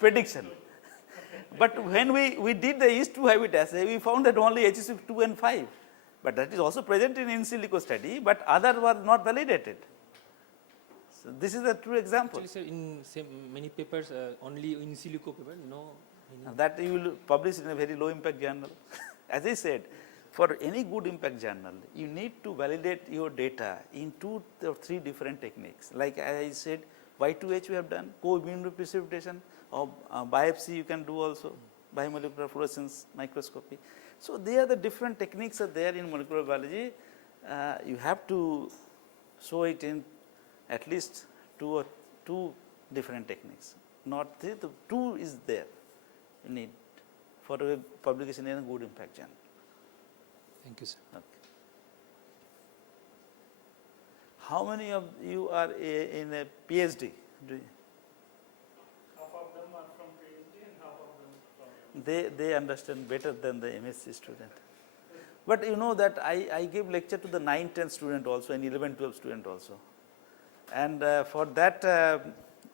prediction. But when we did the East2 habit assay, we found that only HSP2 and 5, but that is also present in silico study, but other were not validated. So, this is a true example. Actually, sir, in many papers, only in silico paper, no. That you will publish in a very low impact journal. As I said, for any good impact journal, you need to validate your data in 2 or 3 different techniques. Like I said, Y2H we have done, co-immunoprecipitation, or biopsy you can do also, biomolecular fluorescence microscopy. So, they are the different techniques are there in molecular biology. You have to show it in at least 2 different techniques, not 3, the 2 is there you need for a publication in a good impact journal. Thank you, sir. Okay. How many of you are in a PhD? Half of them are from PhD and half of them from They understand better than the MSc student. But you know that I give lecture to the 9-10 student also and 11-12 student also. And for that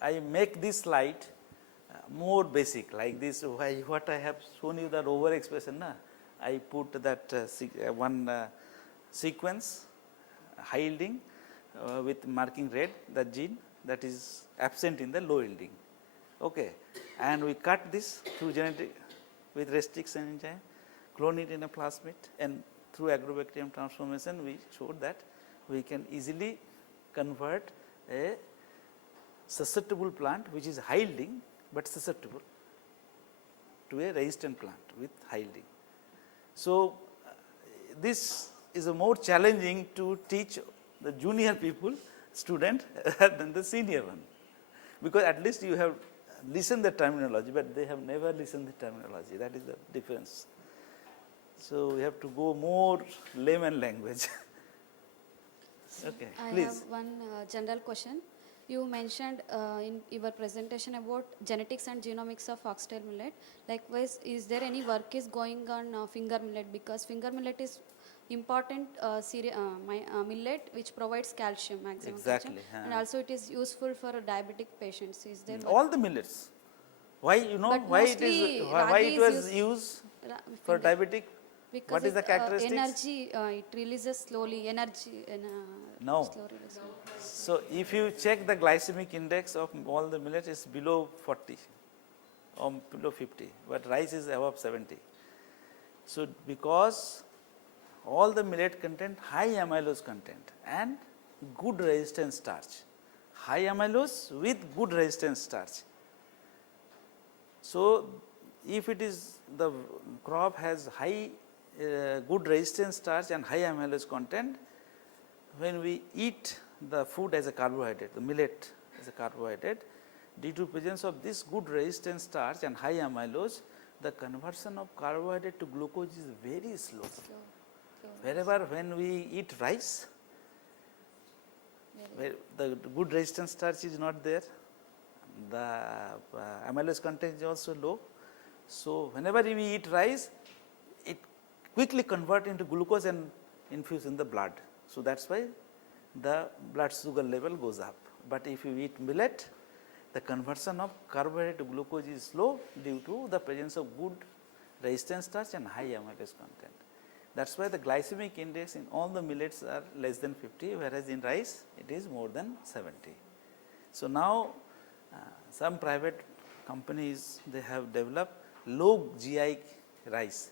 I make this slide more basic, like this. What I have shown you, that over expression, I put that one sequence high yielding with marking red, the gene that is absent in the low yielding. Okay. And we cut this through genetic with restriction enzyme, clone it in a plasmid, and through agrobacterium transformation we showed that we can easily convert a susceptible plant which is high yielding but susceptible to a resistant plant with high yielding. So, this is a more challenging to teach the junior people student than the senior one, because at least you have listened the terminology, but they have never listened the terminology. That is the difference. So, we have to go more layman language. Okay, please. I have one general question. You mentioned in your presentation about genetics and genomics of foxtail millet. Likewise, is there any work is going on finger millet, because finger millet is important millet which provides calcium, maximum Exactly, calcium, and also it is useful for diabetic patients. Is there All the millets. Why, you know, But why it mostly is why ragi it is was used for finger. diabetic? Because What is the characteristics? energy, it releases slowly, energy in No. slow release. So, if you check the glycemic index of all the millets is below 40 or below 50, but rice is above 70. So, because all the millet contain high amylose content and good resistance starch, high amylose with good resistance starch. So, if it is the crop has high good resistance starch and high amylose content, when we eat the food as a carbohydrate, the millet as a carbohydrate, due to presence of this good resistance starch and high amylose, the conversion of carbohydrate to glucose is very slow. Wherever when we eat rice, where the good resistance starch is not there, the amylose content is also low. So, whenever we eat rice, it quickly convert into glucose and infuse in the blood. So, that is why the blood sugar level goes up. But if you eat millet, the conversion of carbohydrate to glucose is slow due to the presence of good resistance starch and high amylose content. That is why the glycemic index in all the millets are less than 50, whereas in rice it is more than 70. So, now some private companies, they have developed low GI rice.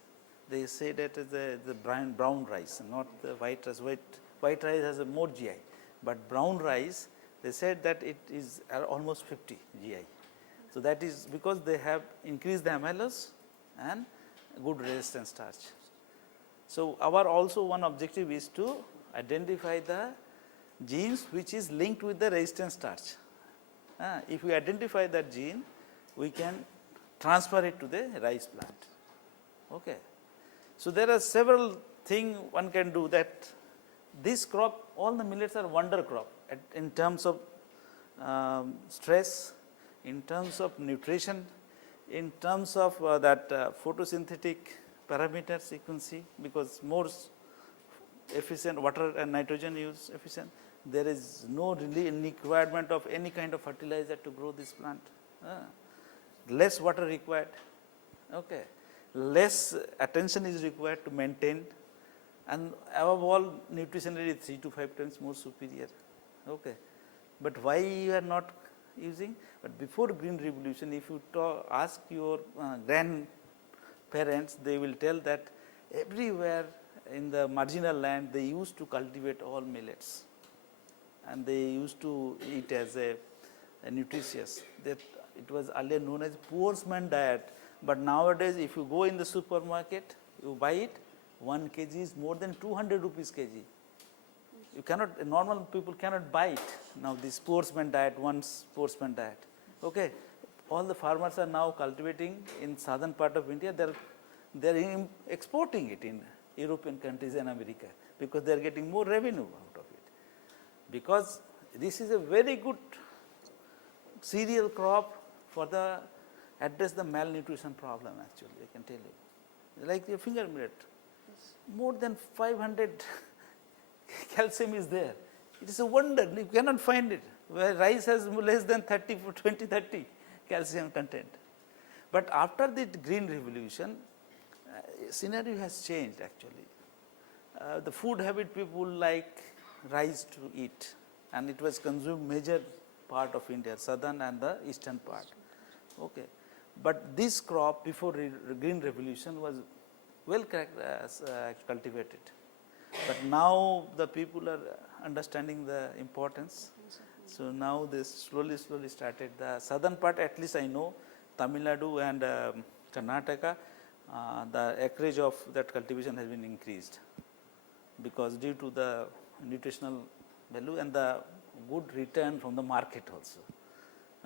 They say that is the brown rice, not the white rice. White rice has a more GI, but brown rice, they said that it is almost 50 GI. So, that is because they have increased the amylose and good resistance starch. So, our also one objective is to identify the genes which is linked with the resistance starch. If we identify that gene, we can transfer it to the rice plant. Okay. So, there are several things one can do that. This crop, all the millets are wonder crop in terms of stress, in terms of nutrition, in terms of that photosynthetic parameter sequencing, because more efficient water and nitrogen use efficient. There is no really requirement of any kind of fertilizer to grow this plant. Less water required. Okay. Less attention is required to maintain, and above all nutritionally 3 to 5 times more superior. Okay. But why you are not using? But before green revolution, if you ask your grandparents, they will tell that everywhere in the marginal land they used to cultivate all millets, and they used to eat as a nutritious. That it was earlier known as poor man's diet, but nowadays if you go in the supermarket, you buy it, 1 kg is more than 200 rupees kg. You cannot, normal people cannot buy it. Now this poor man's diet, once poor man's diet. Okay. All the farmers are now cultivating in southern part of India, they are exporting it in European countries and America, because they are getting more revenue out of it. Because this is a very good cereal crop for the address the malnutrition problem, actually, I can tell you. Like the finger millet, more than 500 calcium is there. It is a wonder, you cannot find it. Where rice has less than 30 calcium content. But after the green revolution, scenario has changed actually. The food habit, people like rice to eat, and it was consumed major part of India, southern and the eastern part. Okay. But this crop before green revolution was well cultivated. But now the people are understanding the importance. So now they slowly started. The southern part, at least I know, Tamil Nadu and Karnataka, the acreage of that cultivation has been increased, because due to the nutritional value and the good return from the market also.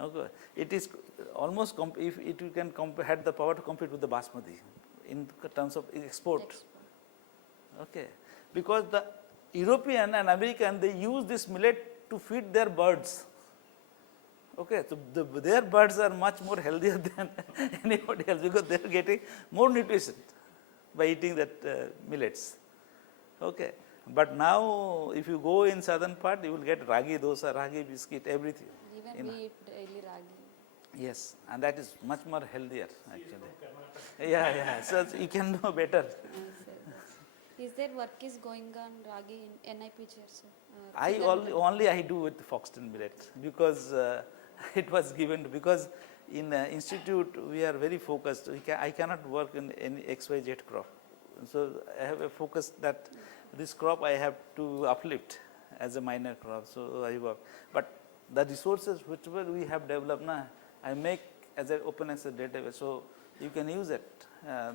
Okay. It is almost, if it you can had the power to compete with the basmati in terms of export. Okay. Because the European and American, they use this millet to feed their birds. Okay. So their birds are much more healthier than anybody else, because they are getting more nutrition by eating that millets. Okay. But now if you go in southern part, you will get ragi dosa, ragi biscuit, everything. Even we eat daily ragi. Yes, and that is much more healthier actually. Yeah. So you can know better. Is there work is going on ragi in NIPG also? Only I do with Foxtail millet, because it was given because in institute we are very focused. I cannot work in any XYZ crop. So I have a focus that this crop I have to uplift as a minor crop. So I work. But the resources whichever we have developed now, I make as an open access database. So you can use it,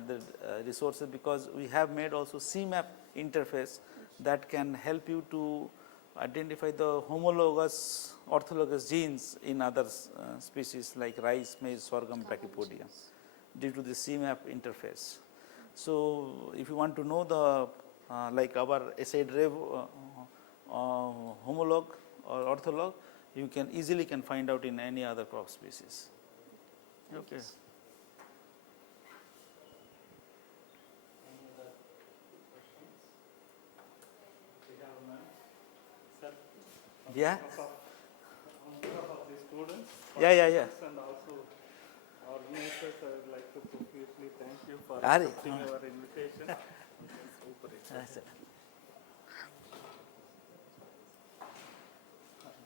the resources, because we have made also CMAP interface that can help you to identify the homologous orthologous genes in other species like rice, maize, sorghum, brachypodium due to the CMAP interface. So, if you want to know the like our acid rev homolog or ortholog, you can easily find out in any other crop species. Okay. Yeah. On behalf of the students, Yeah. and also organizers, I would like to profusely thank you for Ari. accepting our invitation.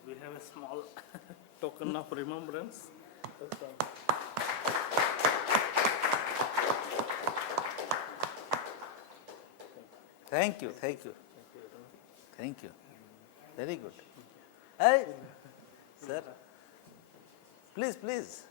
We have a small token of remembrance. Thank you. Thank you. Thank you. Very good. Hey, sir. Please, please.